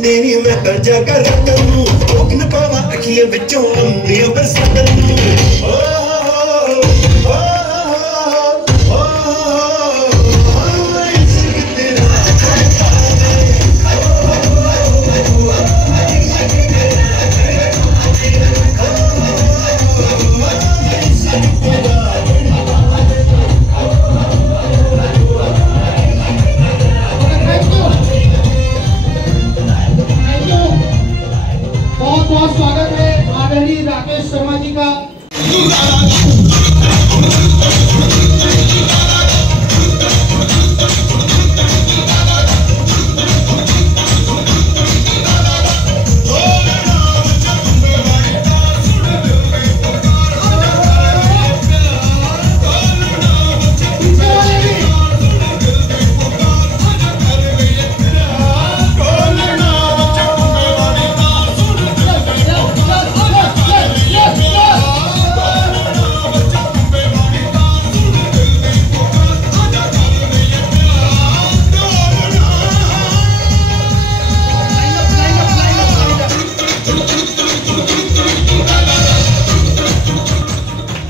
देरी मैं कर जाकर रखूं रोक न पावा अखियां विचों अंधियां बरसातों बहुत स्वागत है आदरणीय राकेश शर्मा जी का।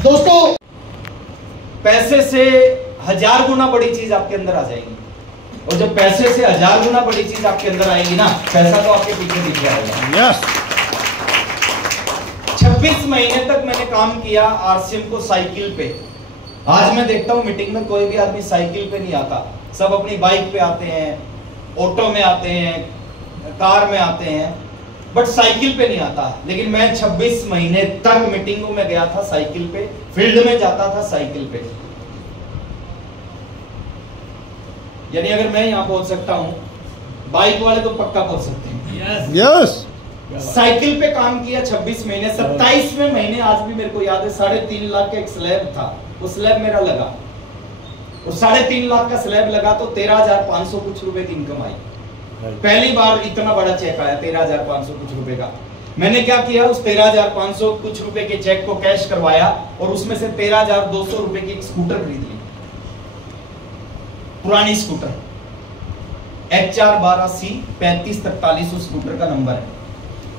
दोस्तों, पैसे से 1000 गुना बड़ी चीज आपके अंदर आ जाएगी, और जब पैसे से 1000 गुना बड़ी चीज आपके अंदर आएगी ना, पैसा तो आपके पीछे दिख जाएगा। 26 महीने तक मैंने काम किया आरसीएम को साइकिल पे। आज मैं देखता हूँ मीटिंग में कोई भी आदमी साइकिल पे नहीं आता, सब अपनी बाइक पे आते हैं, ऑटो में आते हैं, कार में आते हैं, बट साइकिल पे नहीं आता। लेकिन मैं 26 महीने तक मीटिंगों में गया था साइकिल पे, फील्ड में जाता था साइकिल पे। यानी अगर मैं यहां पहुंच सकता हूं, बाइक वाले तो पक्का पहुंच सकते हैं। यस। साइकिल पे काम किया 26 महीने। 27वें महीने आज भी मेरे को याद है, 3.5 लाख का एक स्लैब था, वो स्लैब मेरा लगा, और 3.5 लाख का स्लैब लगा तो 13,500 कुछ रुपए की इनकम आई। पहली बार इतना बड़ा चेक आया 13,500 कुछ रुपए का। मैंने क्या किया, उस 13,500 कुछ रुपए के चेक को कैश करवाया और उसमें से 13,200 रुपए की एक स्कूटर खरीद ली, पुरानी स्कूटर HR12C 3543 उस स्कूटर का नंबर है।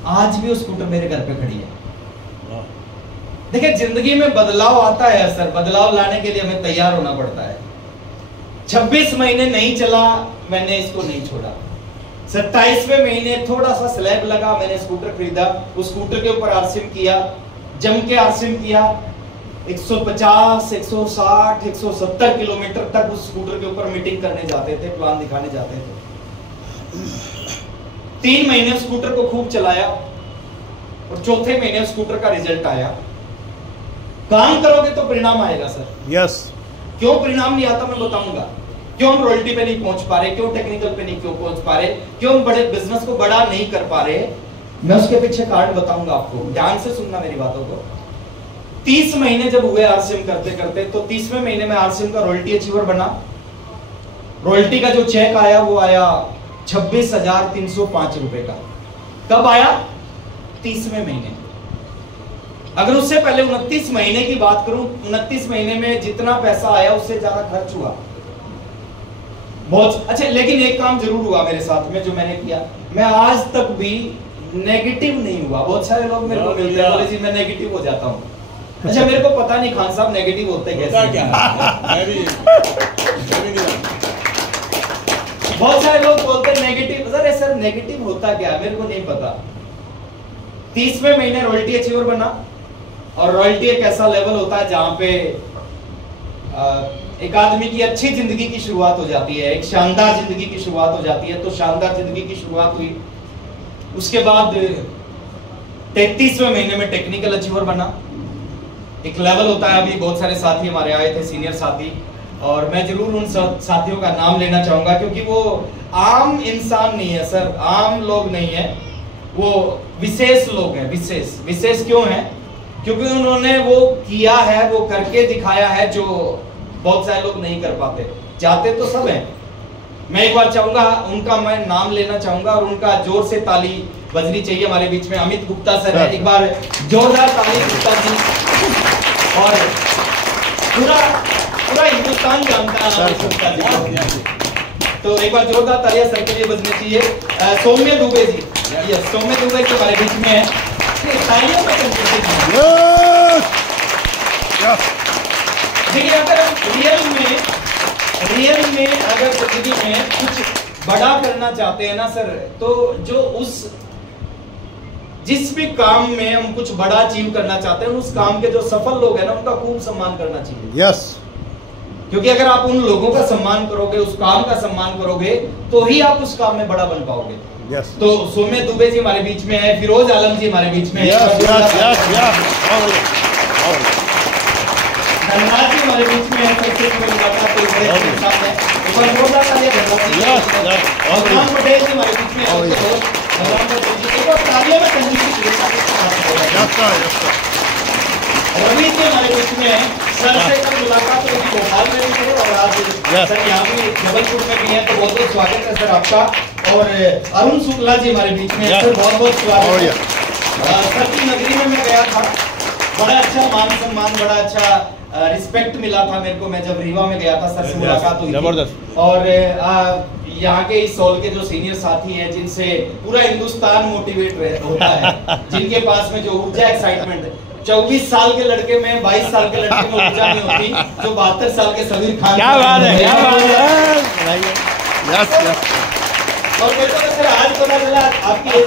आज भी वो स्कूटर मेरे घर पे खड़ी है। देखिए, जिंदगी में बदलाव आता है सर, बदलाव लाने के लिए हमें तैयार होना पड़ता है। 26 महीने नहीं चला, मैंने इसको नहीं छोड़ा। 27वें महीने थोड़ा सा स्लैब लगा, मैंने स्कूटर खरीदा, उस स्कूटर के ऊपर आरसीएम किया, जम के आरसीएम किया। 150, 160, 170 किलोमीटर तक उस स्कूटर के ऊपर मीटिंग करने जाते थे, प्लान दिखाने जाते थे। 3 महीने स्कूटर को खूब चलाया और चौथे महीने स्कूटर का रिजल्ट आया। काम करोगे तो परिणाम आएगा सर। यस। क्यों परिणाम नहीं आता मैं बताऊंगा। क्यों हम रॉयल्टी पे नहीं पहुंच पा रहे, क्यों टेक्निकल पे नहीं क्यों पहुंच पा रहे, क्यों हम बड़े बिजनेस को बड़ा नहीं कर पा रहे, मैं उसके पीछे कारण बताऊंगा आपको। ध्यान से सुनना मेरी बातों को। 30 महीने जब हुए आरसीएम करते करते, तो 30वें महीने में आरसीएम का रॉयल्टी अचीवर बना। रॉयल्टी का जो चेक आया वो आया 26,305 रुपए का। कब आया? 30वें महीने। अगर उससे पहले 29 महीने की बात करूं, 29 महीने में जितना पैसा आया उससे ज्यादा खर्च हुआ। बहुत अच्छा, लेकिन एक काम जरूर हुआ मेरे साथ में जो मैंने किया, मैं आज तक भी नेगेटिव नहीं हुआ। बहुत सारे लोग मेरे को मिलते हैं, बोले जी मैं नेगेटिव हो जाता हूँ। अच्छा, मेरे को पता नहीं खान साहब नेगेटिव होते कैसे क्या है। बहुत सारे लोग बोलते हैं नेगेटिव, अरे सर नेगेटिव होता क्या, मेरे को नहीं पता। 30वें महीने रॉयल्टी अचीवर बना, और रॉयल्टी एक ऐसा लेवल होता है जहां पे एक आदमी की अच्छी जिंदगी की शुरुआत हो जाती है, एक शानदार जिंदगी की शुरुआत हो जाती है। तो शानदार जिंदगी की शुरुआत हुई, उसके बाद 33वें महीने में टेक्निकल अचीवर बना। एक लेवल होता है, अभी बहुत सारे साथी हमारे आए थे, सीनियर साथी, और मैं जरूर उन साथियों का नाम लेना चाहूंगा, क्योंकि वो आम इंसान नहीं है सर, आम लोग नहीं है, वो विशेष लोग हैं। विशेष क्यों है? क्योंकि उन्होंने वो किया है, वो करके दिखाया है जो बहुत सारे लोग नहीं कर पाते। चाहते तो सब हैं। मैं एक बार चाहूंगा, उनका मैं नाम लेना चाहूंगा, और उनका जोर से ताली बजनी चाहिए हमारे बीच में। अमित गुप्ता सर है, एक बार जोरदार ताली गुप्ता जी। और पूरा हिंदुस्तान जानता है अमित गुप्ता जी। तो एक बार जोरदार तालियां सर के लिए बजनी चाहिए। सौम्य दुबे जी, यस, सौम्य दुबे के हमारे बीच में है। तालियों पे देखिए, अगर रियल में अगर जिंदगी में कुछ बड़ा करना चाहते हैं ना सर, तो जो जिस भी काम में हम कुछ बड़ा अचीव करना चाहते हैं, उस काम के जो सफल लोग हैं ना, उनका खूब सम्मान करना चाहिए। यस, क्योंकि अगर आप उन लोगों का सम्मान करोगे, उस काम का सम्मान करोगे, तो ही आप उस काम में बड़ा बन पाओगे। यस। तो सौम्य दुबे जी हमारे बीच में है, फिरोज आलम जी हमारे बीच में है, धनराज जी हमारे बीच में है, सबसे बड़ी मुलाकात तो इस इंसान है। ऊपर जोरदार तालियां धनराज जी, और राम पटेल जी हमारे बीच में है, तालियां में रवि जी हमारे बीच में है। सर से कल मुलाकात होगी भोपाल में भी है, और आज सर यहाँ भी जबलपुर में भी है, तो बहुत बहुत स्वागत है सर आपका। और अरुण शुक्ला जी हमारे बीच में है, सर बहुत बहुत स्वागत है। सर की नगरी में मैं गया था, बड़ा अच्छा मान सम्मान, बड़ा अच्छा रिस्पेक्ट मिला था मेरे को। मैं जब रीवा में गया था, सर से मुलाकात हुई थी। और यहाँ के इस सॉल के जो सीनियर साथी हैं, जिनसे पूरा हिंदुस्तान मोटिवेट होता है, जिनके पास में जो ऊर्जा, एक्साइटमेंट है, 24 साल के लड़के में 22 साल के लड़के में ऊर्जा नहीं होती, जो 72 साल के समीर खान। क्या बात है, क्या बात है। Yes, yes. और मेरे को सर आज पता चला आपकी एज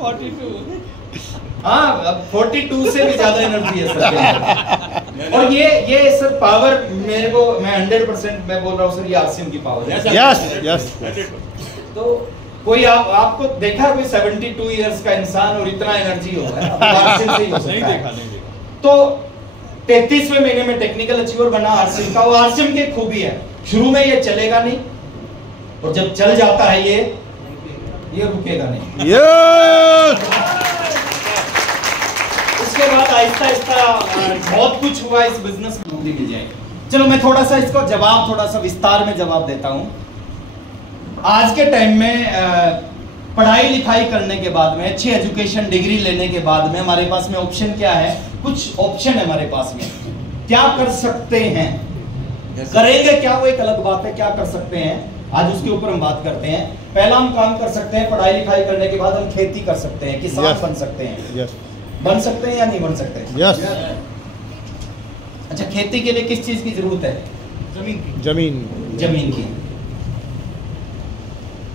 42। हाँ, अब 42 से भी ज्यादा एनर्जी है सर। और ये सर पावर मेरे को, मैं 100% मैं बोल रहा हूँ सर, ये आसिम की पावर है। Yes, yes. तो कोई आपको देखा कोई 72 इयर्स का इंसान और इतना एनर्जी होगा, आसिम से ही हो सकता है। तो 33वें महीने में टेक्निकल अचीवर बना आसिम का। वो आसिम की खूबी है, शुरू में ये चलेगा नहीं, और जब चल जाता है ये रुकेगा नहीं। उसके बाद आहिस्ता आहिस्ता बहुत कुछ हुआ इस बिजनेस में, नौकरी मिल जाएगी। चलो मैं थोड़ा सा इसको जवाब, थोड़ा सा विस्तार में जवाब देता हूँ। आज के टाइम में पढ़ाई लिखाई करने के बाद में, अच्छी एजुकेशन डिग्री लेने के बाद में हमारे पास में ऑप्शन क्या है? कुछ ऑप्शन है हमारे पास में, क्या कर सकते हैं, करेंगे क्या वो एक अलग बात है, क्या कर सकते हैं आज उसके ऊपर हम बात करते हैं। पहला हम काम कर सकते हैं, पढ़ाई लिखाई करने के बाद हम खेती कर सकते हैं, किसान बन सकते हैं। बन सकते हैं या नहीं बन सकते? यस। अच्छा, खेती के लिए किस चीज की जरूरत है? जमीन की।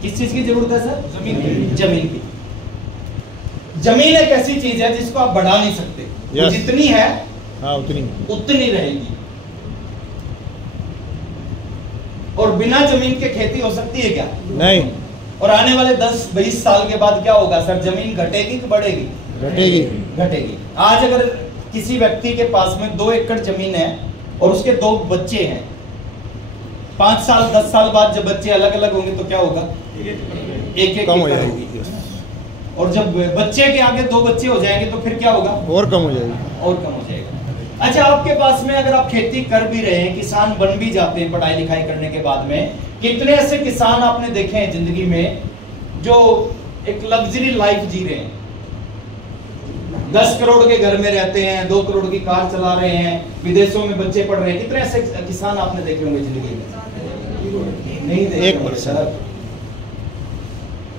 किस चीज की जरूरत है सर? जमीन की। जमीन एक ऐसी चीज है जिसको आप बढ़ा नहीं सकते। yes. जितनी है हाँ, उतनी रहेगी। और बिना जमीन के खेती हो सकती है क्या? नहीं। और आने वाले 10-20 साल के बाद क्या होगा सर? जमीन घटेगी कि बढ़ेगी? घटेगी। आज अगर किसी व्यक्ति के पास में 2 एकड़ जमीन है और उसके 2 बच्चे हैं, 5 साल 10 साल बाद जब बच्चे अलग अलग होंगे तो क्या होगा? एक कम हो जाएगी। और जब बच्चे के आगे 2 बच्चे हो जाएंगे तो फिर क्या होगा? और कम हो जाएगा। अच्छा, आपके पास में अगर आप खेती कर भी रहे हैं, किसान बन भी जाते हैं पढ़ाई लिखाई करने के बाद में, कितने ऐसे किसान आपने देखे हैं जिंदगी में जो एक लग्जरी लाइफ जी रहे हैं, 10 करोड़ के घर में रहते हैं, 2 करोड़ की कार चला रहे हैं, विदेशों में बच्चे पढ़ रहे हैं। कितने ऐसे किसान आपने देखे होंगे जिंदगी में? नहीं देखे। 1%।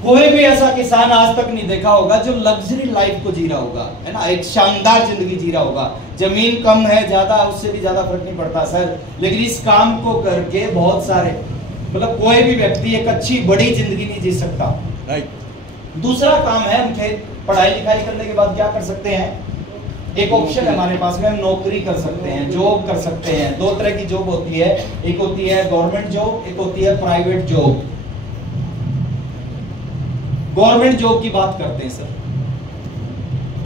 कोई भी ऐसा किसान आज तक नहीं देखा होगा जो लग्जरी लाइफ को जी रहा होगा, है ना, एक शानदार जिंदगी जी रहा होगा। जमीन कम है ज्यादा, उससे भी ज्यादा फर्क नहीं पड़ता सर, लेकिन इस काम को करके बहुत सारे, मतलब कोई भी व्यक्ति एक अच्छी बड़ी जिंदगी नहीं जी सकता। दूसरा काम है, हम पढ़ाई लिखाई करने के बाद क्या कर सकते हैं? एक ऑप्शन है हमारे पास में, हम नौकरी कर सकते हैं, जॉब कर सकते हैं। 2 तरह की जॉब होती है, एक होती है गवर्नमेंट जॉब, एक होती है प्राइवेट जॉब। गवर्नमेंट जॉब की बात करते हैं सर।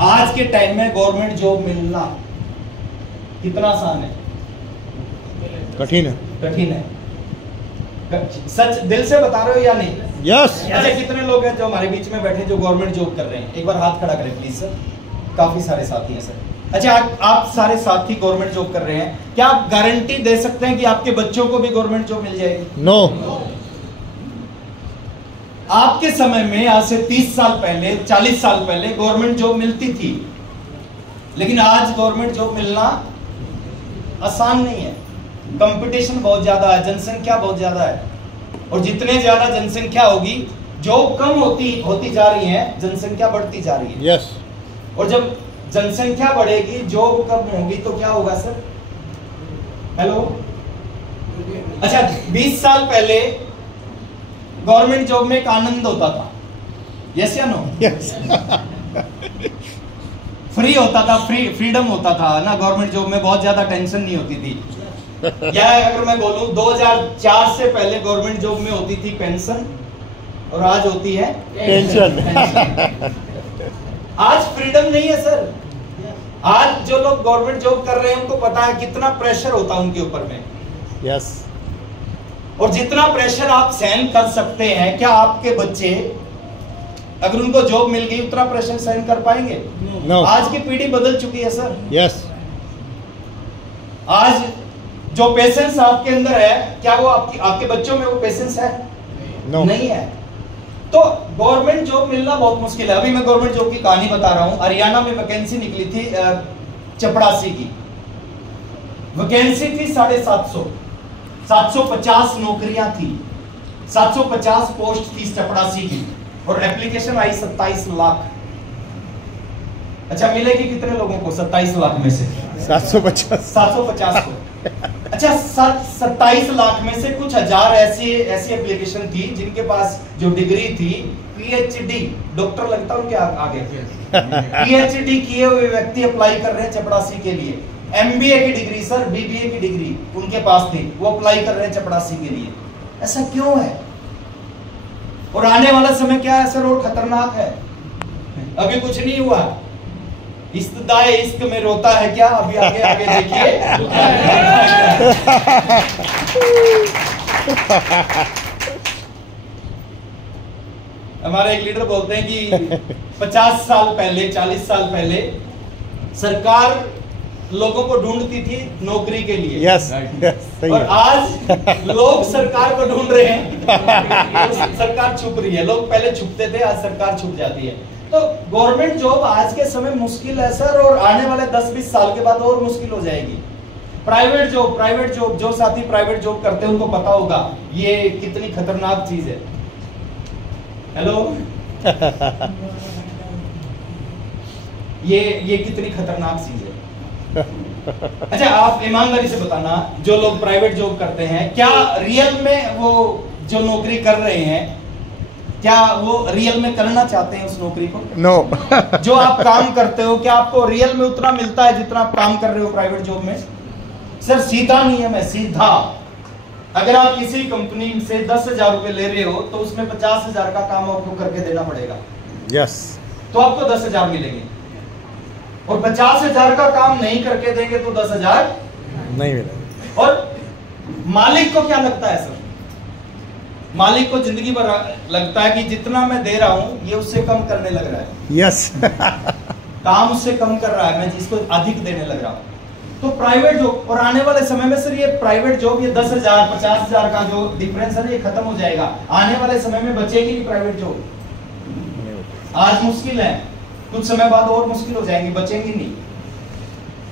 आज के टाइम में गवर्नमेंट जॉब मिलना कितना आसान है? कठिन है। सच दिल से बता रहे हो या नहीं? यस। अच्छा, कितने लोग हैं जो हमारे बीच में बैठे जो गवर्नमेंट जॉब कर रहे हैं? एक बार हाथ खड़ा करें प्लीज सर। काफी सारे साथी हैं सर। अच्छा, आप सारे साथी गवर्नमेंट जॉब कर रहे हैं, क्या आप गारंटी दे सकते हैं कि आपके बच्चों को भी गवर्नमेंट जॉब मिल जाएगी? नो। आपके समय में आज से 30 साल पहले, 40 साल पहले गवर्नमेंट जॉब मिलती थी, लेकिन आज गवर्नमेंट जॉब मिलना आसान नहीं है। कंपटीशन बहुत ज्यादा है, जनसंख्या बहुत ज्यादा है, और जितने ज्यादा जनसंख्या होगी, जॉब कम होती जा रही है, जनसंख्या बढ़ती जा रही है। यस। और जब जनसंख्या बढ़ेगी, जॉब कम होगी, तो क्या होगा सर? हेलो, अच्छा 20 साल पहले गवर्नमेंट जॉब में एक आनंद होता था, यस या नो? यस। फ्री होता था, फ्रीडम होता था ना, गवर्नमेंट जॉब में बहुत ज्यादा टेंशन नहीं होती थी। या अगर मैं बोलूं 2004 से पहले गवर्नमेंट जॉब में होती थी पेंशन, और आज होती है टेंशन। आज फ्रीडम नहीं है सर। आज जो लोग गवर्नमेंट जॉब कर रहे हैं उनको पता है कितना प्रेशर होता है उनके ऊपर में। यस। और जितना प्रेशर आप सहन कर सकते हैं, क्या आपके बच्चे अगर उनको जॉब मिल गई उतना प्रेशर सहन कर पाएंगे? नो। आज की पीढ़ी बदल चुकी है सर। यस। आज जो पेशेंस आपके अंदर है, क्या वो आपके बच्चों में वो पेशेंस है? नो। नहीं है। तो गवर्नमेंट जॉब मिलना बहुत मुश्किल है। अभी मैं गवर्नमेंट जॉब की कहानी बता रहा हूं। हरियाणा में वैकेंसी निकली थी चपड़ासी की, वैकेंसी थी 750, 750 नौकरियां थी, 750 पोस्ट थी चपड़ासी की, और एप्लीकेशन आई 27 लाख। अच्छा, मिलेगी कितने लोगों को 27 लाख में से? 750। 750 को। अच्छा, 27 लाख में से कुछ हजार ऐसी एप्लीकेशन थी जिनके पास जो डिग्री थी, पीएचडी, डॉक्टर लगता है उनके आगे, पीएचडी किए हुए व्यक्ति अप्लाई कर रहे हैं चपड़ासी के लिए। एमबीए की डिग्री सर, बीबीए की डिग्री उनके पास थी, वो अप्लाई कर रहे हैं चपड़ासी के लिए। ऐसा क्यों है? और आने वाला समय क्या है सर? और खतरनाक है। अभी कुछ नहीं हुआ, इस्तदाए इश्क में रोता है क्या? अभी आगे आगे देखिए। हमारे एक लीडर बोलते हैं कि 50 साल पहले, 40 साल पहले सरकार लोगों को ढूंढती थी नौकरी के लिए। यस। और आज लोग सरकार को ढूंढ रहे हैं। सरकार छुप रही है। लोग पहले छुपते थे, आज सरकार छुप जाती है। तो गवर्नमेंट जॉब आज के समय मुश्किल है सर, और आने वाले 10-20 साल के बाद और मुश्किल हो जाएगी। प्राइवेट जॉब, जो साथी प्राइवेट जॉब करते हैं उनको पता होगा ये कितनी खतरनाक चीज है। हेलो, ये कितनी खतरनाक चीज है। अच्छा, आप ईमानदारी से बताना, जो लोग प्राइवेट जॉब करते हैं, क्या रियल में वो जो नौकरी कर रहे हैं, क्या वो रियल में करना चाहते हैं उस नौकरी को? नो। जो आप काम करते हो, क्या आपको रियल में उतना मिलता है जितना आप काम कर रहे हो प्राइवेट जॉब में? सर सीधा नियम है, सीधा। अगर आप किसी कंपनी से 10,000 रुपए ले रहे हो तो उसमें 50,000 का काम आपको करके देना पड़ेगा। यस। तो आपको 10,000 मिलेंगे, और 50,000 का काम नहीं करके देंगे तो 10,000 नहीं मिलेगा। और मालिक को क्या लगता है सर? मालिक को जिंदगी भर लगता है कि जितना मैं दे रहा हूं ये उससे कम करने लग रहा है। यस। काम उससे कम कर रहा है, मैं जिसको अधिक देने लग रहा हूं। तो प्राइवेट जॉब, और आने वाले समय में सर ये प्राइवेट जॉब, ये 10,000 50,000 का जो डिफरेंस है ये खत्म हो जाएगा। आने वाले समय में बचेगी नहीं प्राइवेट जॉब। आज मुश्किल है, कुछ समय बाद और मुश्किल हो जाएंगी, बचेंगी नहीं।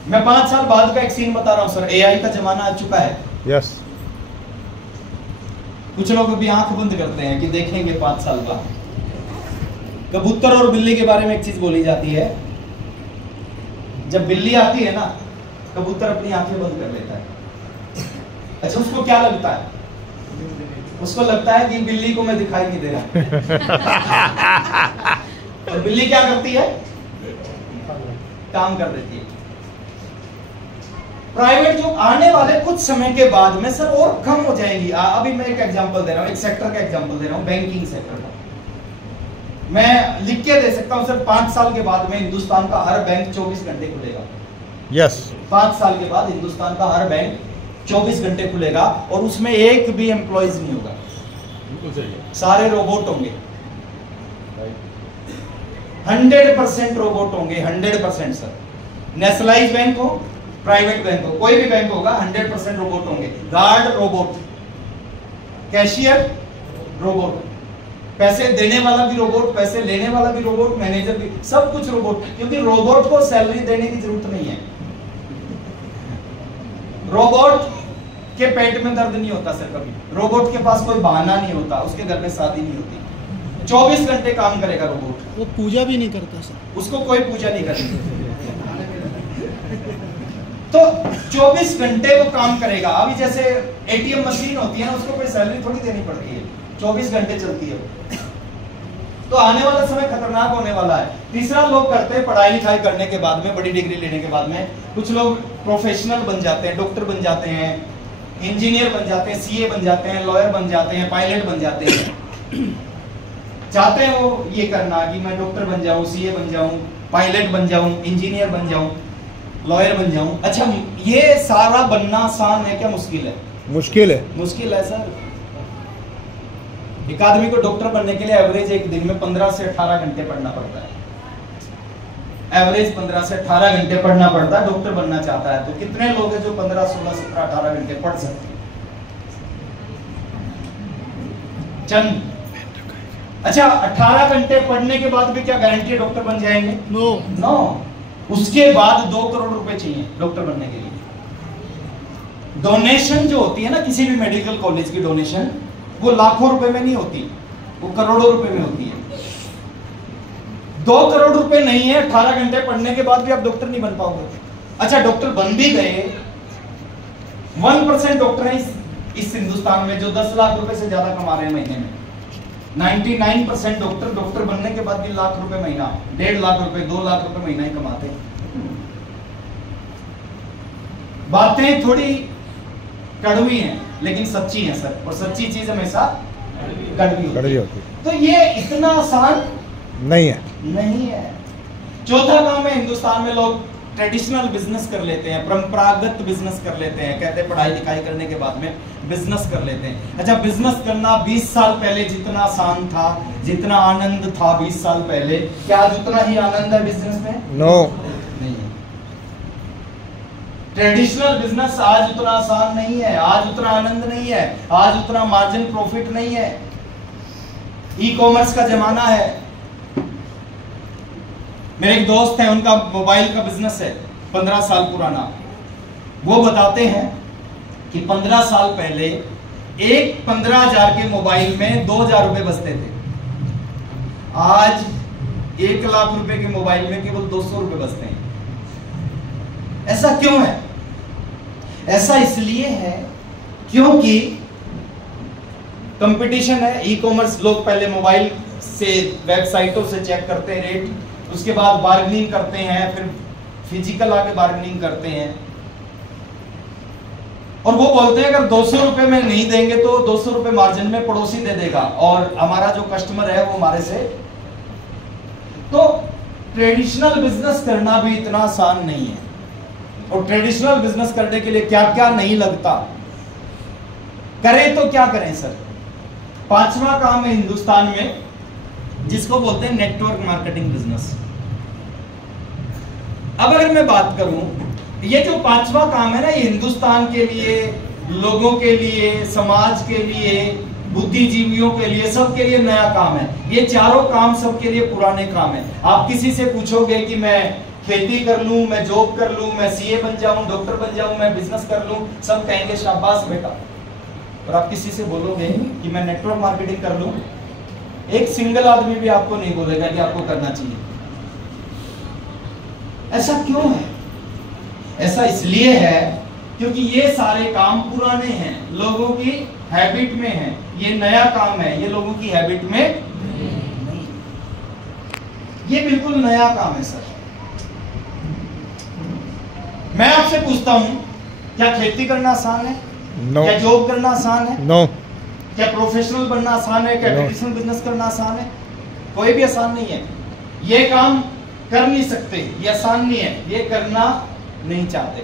मैं 5 साल बाद का एक सीन बता रहा हूं सर। एआई का जमाना आ चुका है। यस। कुछ लोग अभी आंख बंद करते हैं कि देखेंगे 5 साल बाद। कबूतर और बिल्ली के बारे में एक चीज बोली जाती है, जब बिल्ली आती है ना, कबूतर अपनी आंखें बंद कर लेता है। अच्छा, उसको क्या लगता है? उसको लगता है कि बिल्ली को मैं दिखाई नहीं दे रहा। और बिल्ली क्या करती है? काम कर देती है। प्राइवेट जॉब आने वाले कुछ समय के बाद में सर और कम हो जाएंगी। अभी मैं एक एग्जांपल दे रहा हूं, एक सेक्टर का एग्जांपल दे रहा हूं, बैंकिंग सेक्टर का। मैं लिख के दे सकता हूं सर, 5 साल के बाद में हिंदुस्तान का हर बैंक 24 घंटे खुलेगा। यस। 5 साल के बाद हिंदुस्तान का हर बैंक 24 घंटे खुलेगा, और उसमें एक भी एम्प्लॉइज नहीं होगा, सारे रोबोट होंगे। 100% रोबोट होंगे, 100% सर। नेशनलाइज बैंक हो, प्राइवेट बैंक हो, कोई भी बैंक होगा, 100% रोबोट होंगे। गार्ड रोबोट, कैशियर रोबोट, पैसे देने वाला भी रोबोट, पैसे लेने वाला भी रोबोट, मैनेजर भी, सब कुछ रोबोट। क्योंकि रोबोट को सैलरी देने की जरूरत नहीं है। रोबोट के पेट में दर्द नहीं होता सर कभी। रोबोट के पास कोई बहाना नहीं होता, उसके घर में शादी नहीं होती। 24 घंटे काम करेगा रोबोट। वो पूजा भी नहीं करता सर, उसको कोई पूजा नहीं करनी। तो 24 घंटे वो काम करेगा। अभी जैसे एटीएम मशीन होती है ना, उसको कोई सैलरी थोड़ी देनी पड़ती है, 24 घंटे चलती है। तो आने वाला समय खतरनाक होने वाला है। तीसरा, लोग करते हैं पढ़ाई लिखाई करने के बाद में, बड़ी डिग्री लेने के बाद में कुछ लोग प्रोफेशनल बन जाते हैं, डॉक्टर बन जाते हैं, इंजीनियर बन जाते हैं, सीए बन जाते हैं, लॉयर बन जाते हैं, पायलट बन जाते हैं। चाहते हैं वो ये करना कि मैं डॉक्टर बन जाऊं, सीए बन जाऊं, पायलट बन जाऊं, इंजीनियर बन जाऊं, लॉयर बन जाऊं। अच्छा, ये सारा बनना आसान है क्या मुश्किल है? मुश्किल है। मुश्किल है सर। एक आदमी को डॉक्टर बनने के लिए एवरेज एक दिन में 15 से 18 घंटे पढ़ना पड़ता है। एवरेज 15 से 18 घंटे पढ़ना पड़ता है, डॉक्टर बनना चाहता है। तो कितने लोग हैं जो 15, 16, 17, 18 घंटे पढ़ सकते हैं? चंद। अच्छा, 18 घंटे पढ़ने के बाद भी क्या गारंटी है डॉक्टर बन जाएंगे? No no. उसके बाद 2 करोड़ रुपए चाहिए डॉक्टर बनने के लिए। डोनेशन जो होती है ना किसी भी मेडिकल कॉलेज की डोनेशन, वो लाखों रुपए में नहीं होती, वो करोड़ों रुपए में होती है। 2 करोड़ रुपए नहीं है, 18 घंटे पढ़ने के बाद भी आप डॉक्टर नहीं बन पाओगे। अच्छा, डॉक्टर बन भी गए, 1% डॉक्टर है इस हिंदुस्तान में जो 10 लाख रुपए से ज्यादा कमा रहे हैं महीने में। 99% डॉक्टर बनने के बाद भी लाख रुपए महीना, 1.5 लाख रुपए, 2 लाख रुपए महीना ही कमाते हैं। बातें थोड़ी कड़वी हैं लेकिन सच्ची हैं सर, और सच्ची चीज हमेशा कड़वी होती है। तो ये इतना आसान नहीं है। नहीं है। चौथा काम है, हिंदुस्तान में लोग ट्रेडिशनल बिजनेस कर लेते हैं, परंपरागत बिजनेस कर लेते हैं। कहते हैं पढ़ाई लिखाई करने के बाद में बिजनेस कर लेते हैं। अच्छा, बिजनेस करना 20 साल पहले जितना आसान था, जितना आनंद था 20 साल पहले, क्या आज उतना ही आनंद है बिजनेस में? नो। नहीं है। ट्रेडिशनल बिजनेस आज उतना आसान नहीं है, आज उतना आनंद नहीं है, आज उतना मार्जिन प्रॉफिट नहीं है। ई कॉमर्स का जमाना है। मेरे एक दोस्त हैं, उनका मोबाइल का बिजनेस है 15 साल पुराना। वो बताते हैं कि 15 साल पहले एक 15,000 के मोबाइल में 2,000 रुपए बचते थे। आज 1 लाख रुपए के मोबाइल में केवल 200 रुपए बचते हैं। ऐसा क्यों है? ऐसा इसलिए है क्योंकि कंपटीशन है, ई कॉमर्स। लोग पहले मोबाइल से, वेबसाइटों से चेक करते हैं रेट, उसके बाद बार्गेनिंग करते हैं, फिर फिजिकल आके बार्गेनिंग करते हैं, और वो बोलते हैं अगर 200 रुपए में नहीं देंगे तो 200 रुपए मार्जिन में पड़ोसी दे देगा, और हमारा जो कस्टमर है वो हमारे से। तो ट्रेडिशनल बिजनेस करना भी इतना आसान नहीं है। और ट्रेडिशनल बिजनेस करने के लिए क्या क्या नहीं लगता, करें तो क्या करें सर? 5वां काम है हिंदुस्तान में जिसको बोलते हैं नेटवर्क मार्केटिंग बिजनेस। अब अगर मैं बात करूं, ये जो 5वां काम है ना, ये हिंदुस्तान के लिए, लोगों के लिए, समाज के लिए, बुद्धिजीवियों के लिए, सबके लिए नया काम है। ये चारों काम सबके लिए पुराने काम है। आप किसी से पूछोगे कि मैं खेती कर लूं, मैं जॉब कर लूं, मैं सीए बन जाऊं, डॉक्टर बन जाऊं, मैं बिजनेस कर लूं, सब कहेंगे शाबाश बेटा। और आप किसी से बोलोगे कि मैं नेटवर्क मार्केटिंग कर लूं, एक सिंगल आदमी भी आपको नहीं बोलेगा कि आपको करना चाहिए। ऐसा क्यों है? ऐसा इसलिए है क्योंकि ये सारे काम पुराने हैं, लोगों की हैबिट में है। ये नया काम है, ये लोगों की हैबिट में नहीं। ये बिल्कुल नया काम है सर। मैं आपसे पूछता हूं, क्या खेती करना आसान है? नो। क्या जॉब करना आसान है? नो। क्या प्रोफेशनल बनना आसान है? क्या ट्रेडिशनल बिजनेस करना आसान है? कोई भी आसान नहीं है। ये काम कर नहीं सकते, ये आसान नहीं है, ये करना नहीं चाहते।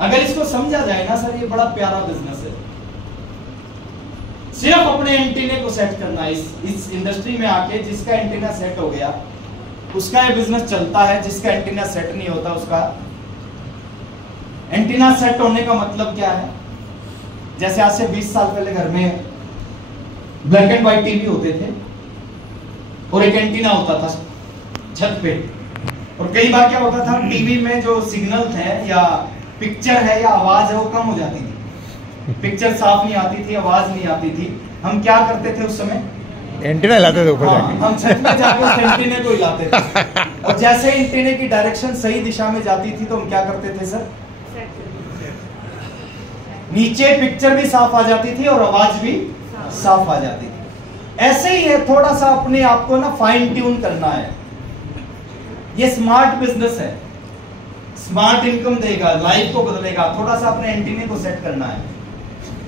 अगर इसको समझा जाए ना सर, ये बड़ा प्यारा बिजनेस है। सिर्फ अपने एंटीने को सेट करना। इस इंडस्ट्री में आके जिसका एंटीना सेट हो गया उसका ये बिजनेस चलता है, जिसका एंटीना सेट नहीं होता उसका। एंटीना सेट होने का मतलब क्या है? जैसे आज से 20 साल पहले घर में ब्लैक एंड व्हाइट टीवी होते थे और एक एंटीना होता था छत पे, और कई बार क्या होता था, टीवी में जो सिग्नल थे या पिक्चर है या आवाज है वो कम हो जाती थी, पिक्चर साफ नहीं आती थी, आवाज नहीं आती थी। हम क्या करते थे उस समय? एंटीना लाते थे ऊपर जाके। हम छत में जाके उस एंटीने को हिलाते थे और जैसे एंटीने की डायरेक्शन सही दिशा में जाती थी तो हम क्या करते थे सर? नीचे पिक्चर भी साफ आ जाती थी और आवाज भी साफ आ जाती थी। ऐसे ही है, थोड़ा सा अपने आप को ना फाइन ट्यून करना है। ये स्मार्ट बिजनेस है, स्मार्ट इनकम देगा, लाइफ को बदलेगा। थोड़ा सा अपने एंटीने को सेट करना है।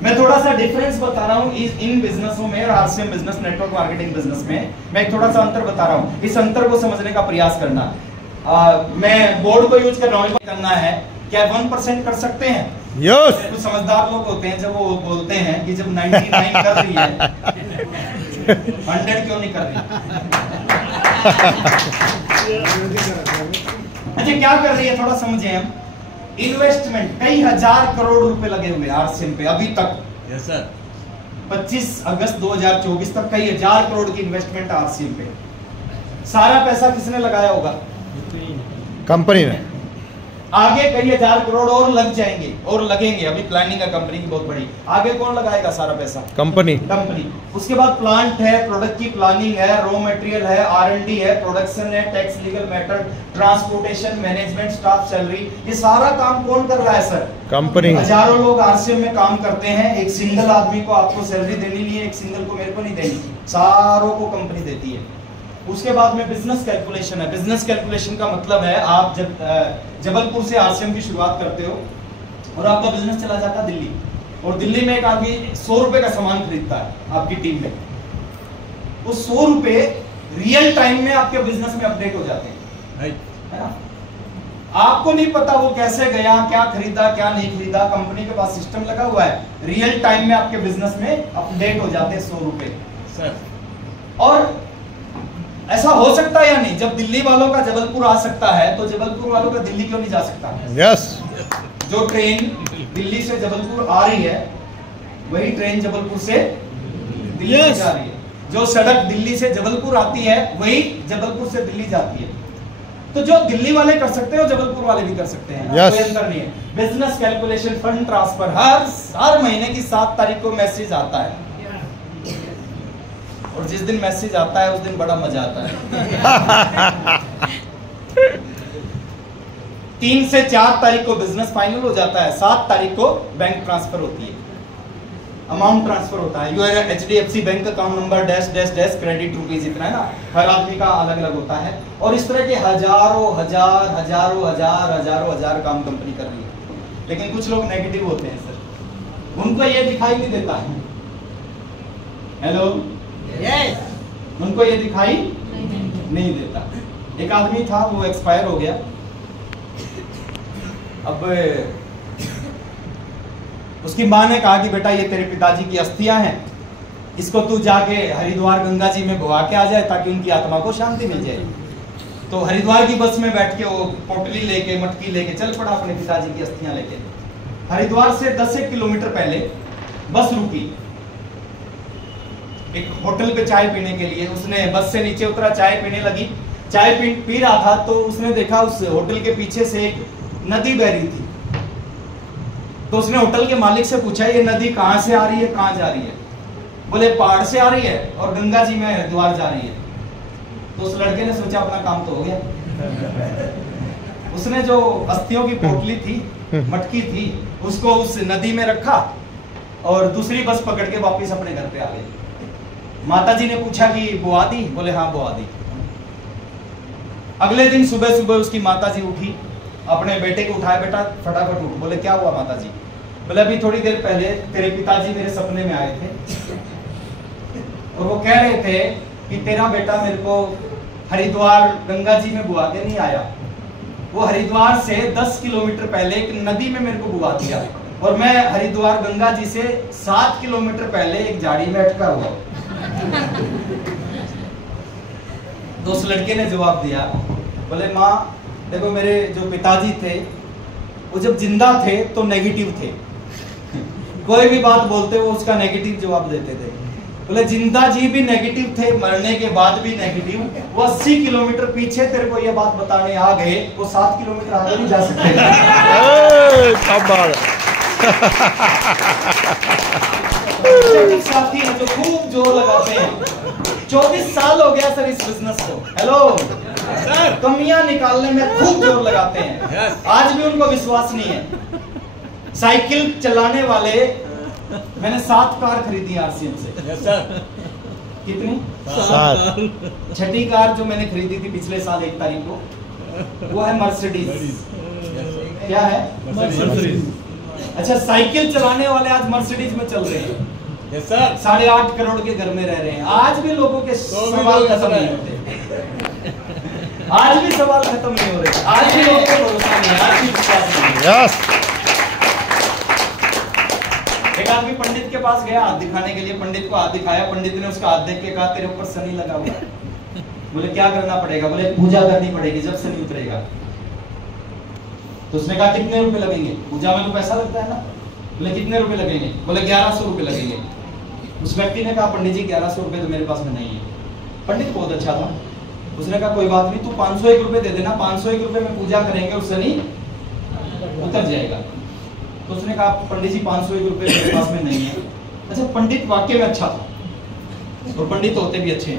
मैं थोड़ा सा डिफरेंस बता रहा हूं इन बिजनेसों में और RCM business, network marketing business में मैं थोड़ा सा अंतर बता रहा हूं। इस अंतर को समझने का प्रयास करना। मैं बोर्ड को यूज कर रहा हूं, करना है क्या 1% कर सकते हैं? यस। कुछ समझदार लोग होते हैं जब वो बोलते हैं कि जब 99 कर रही है 100 क्यों नहीं कर रही? अच्छा क्या कर रही है थोड़ा समझे हम। इन्वेस्टमेंट कई हजार करोड़ रुपए लगे हुए आरसीएम पे अभी तक। Yes sir. 25 अगस्त 2024 तक कई हजार करोड़ की इन्वेस्टमेंट आरसीएम पे। सारा पैसा किसने लगाया होगा? कंपनी ने। आगे कई हजार करोड़ और लग जाएंगे और लगेंगे। अभी प्लानिंग है कंपनी की बहुत बड़ी। आगे कौन लगाएगा सारा पैसा? कंपनी। कंपनी। उसके बाद प्लांट है, प्रोडक्ट की प्लानिंग है, रॉ मटेरियल है, R&D है, प्रोडक्शन है, tax, legal matter, transportation, management, staff, salary, ये सारा काम कौन कर रहा है सर? कंपनी। हजारों लोग आरसीएम में काम करते हैं। एक सिंगल आदमी को आपको सैलरी देनी नहीं है, एक सिंगल को मेरे को नहीं देनी, सारों को कंपनी देती है। उसके बाद में बिजनेस कैलकुलेशन है। बिजनेस कैलकुलेशन का मतलब है आप जब जबलपुर से आरसीएम की शुरुआत करते हो और आपका बिजनेस चला जाता है दिल्ली, और दिल्ली में एक आदमी 100 रुपए का सामान खरीदता है आपकी टीम में, वो 100 रुपए रियल टाइम में आपके बिजनेस में अपडेट हो जाते हैं, है ना? आपको नहीं पता वो कैसे गया, क्या खरीदा, क्या नहीं खरीदा। कंपनी के पास सिस्टम लगा हुआ है, रियल टाइम में आपके बिजनेस में अपडेट हो जाते हैं 100 रुपए सर। और ऐसा हो सकता है या नहीं? जब दिल्ली वालों का जबलपुर आ सकता है तो जबलपुर वालों का दिल्ली क्यों नहीं जा सकता? यस। जो ट्रेन दिल्ली से जबलपुर आ रही है वही ट्रेन जबलपुर से दिल्ली जा रही है। जो सड़क दिल्ली से जबलपुर आती है वही जबलपुर से दिल्ली जाती है। तो जो दिल्ली वाले कर सकते हैं जबलपुर वाले भी कर सकते हैं। yes. कोई अंतर नहीं है। बिजनेस कैलकुलेशन, फंड ट्रांसफर, हर महीने की 7 तारीख को मैसेज आता है और जिस दिन मैसेज आता है उस दिन बड़ा मजा आता है। 3 से 4 तारीख को बिजनेस फाइनल हो जाता है, 7 तारीख को बैंक ट्रांसफर होती है, अमाउंट ट्रांसफर होता है। Your HDFC bank account number dash dash dash credit rupees, इतना है ना। हर आदमी का अलग अलग होता है और इस तरह के हजारों हजार काम कंपनी कर रही है। लेकिन कुछ लोग नेगेटिव होते हैं सर, उनको ये दिखाई नहीं देता है। हेलो, उनको ये दिखाई नहीं देता। एक आदमी था वो एक्सपायर हो गया। अब उसकी माँ ने कहा कि बेटा ये तेरे पिताजी की अस्थियां हैं, इसको तू जाके हरिद्वार गंगा जी में बहा के आ जाए ताकि उनकी आत्मा को शांति मिल जाए। तो हरिद्वार की बस में बैठ के वो पोटली लेके, मटकी लेके चल पड़ा अपने पिताजी की अस्थियां लेके। हरिद्वार से 10 किलोमीटर पहले बस रुकी एक होटल पे चाय पीने के लिए। उसने बस से नीचे उतरा, चाय पीने लगी। चाय पी रहा था तो उसने देखा उस होटल के पीछे से एक नदी बह रही थी। तो उसने होटल के मालिक से पूछा ये नदी कहाँ से आ रही है, कहाँ जा रही है? बोले पहाड़ से आ रही है और गंगा जी में हरिद्वार जा रही है। तो उस लड़के ने सोचा अपना काम तो हो गया। उसने जो अस्थियों की पोटली थी, मटकी थी, उसको उस नदी में रखा और दूसरी बस पकड़ के वापिस अपने घर पे आ गए। माताजी ने पूछा कि बुआ दी? बोले हाँ बुआ दी। अगले दिन सुबह सुबह उसकी माताजी उठी, अपने बेटे को उठाया, बेटा फटाफट उठ। बोले क्या हुआ माताजी? बोले अभी थोड़ी देर पहले तेरे पिताजी मेरे सपने में आए थे और वो कह रहे थे कि तेरा बेटा मेरे को हरिद्वार गंगा जी में बुआ के नहीं आया, वो हरिद्वार से 10 किलोमीटर पहले एक नदी में मेरे को बुआ दिया और मैं हरिद्वार गंगा जी से 7 किलोमीटर पहले एक झाड़ी में अटका हुआ। तो उस लड़के ने जवाब दिया, बोले माँ देखो मेरे जो पिताजी थे वो जब जिंदा थे तो नेगेटिव थे, कोई भी बात बोलते वो उसका नेगेटिव जवाब देते थे। बोले जिंदा जी भी नेगेटिव थे, मरने के बाद भी नेगेटिव। वो 80 किलोमीटर पीछे तेरे को ये बात बताने आ गए, वो 7 किलोमीटर आगे नहीं जा सकते। क्या बात है। कुछ साथी हैं जो खूब जोर लगाते हैं। 24 साल हो गया सर इस बिजनेस को। हेलो सर, कमियां निकालने में खूब जोर लगाते हैं। आज भी उनको विश्वास नहीं है। साइकिल चलाने वाले, मैंने 7 कार खरीदी आरसीएम से। कितनी? 7। छठी कार जो मैंने खरीदी थी पिछले साल 1 तारीख को, वो है मर्सिडीज। क्या है? मर्सिडीज। अच्छा, साइकिल चलाने वाले आज मर्सिडीज में चल रहे हैं। 8.5 करोड़ के घर में रह रहे हैं। आज भी लोगों के सवाल खत्म नहीं होते। आज भी सवाल खत्म नहीं हो रहे। आज भी लोगों को भरोसा नहीं है, आज भी विश्वास नहीं है। यस। एक आदमी पंडित के पास गया हाथ दिखाने के लिए, पंडित को हाथ दिखाया, पंडित ने उसका हाथ देख के कहा तेरे ऊपर शनि लगा हुआ है। बोले क्या करना पड़ेगा? बोले पूजा करनी पड़ेगी जब शनि उतरेगा। तो उसने कहा कितने रुपए लगेंगे? पूजा में तो पैसा लगता है ना। बोले कितने रुपए लगेंगे? बोले 1100 रुपए लगेंगे। उस व्यक्ति ने कहा पंडित जी 1100 रुपए तो मेरे पास में नहीं है। पंडित बहुत अच्छा था, उसने कहा कोई बात नहीं, तू 501 रुपए दे देना, 501 रुपए में पूजा करेंगे और शनि उतर जाएगा। तो उसने कहा पंडित जी 501 रुपए मेरे पास में नहीं है। अच्छा, पंडित वाकई में अच्छा था और पंडित होते भी अच्छे हैं।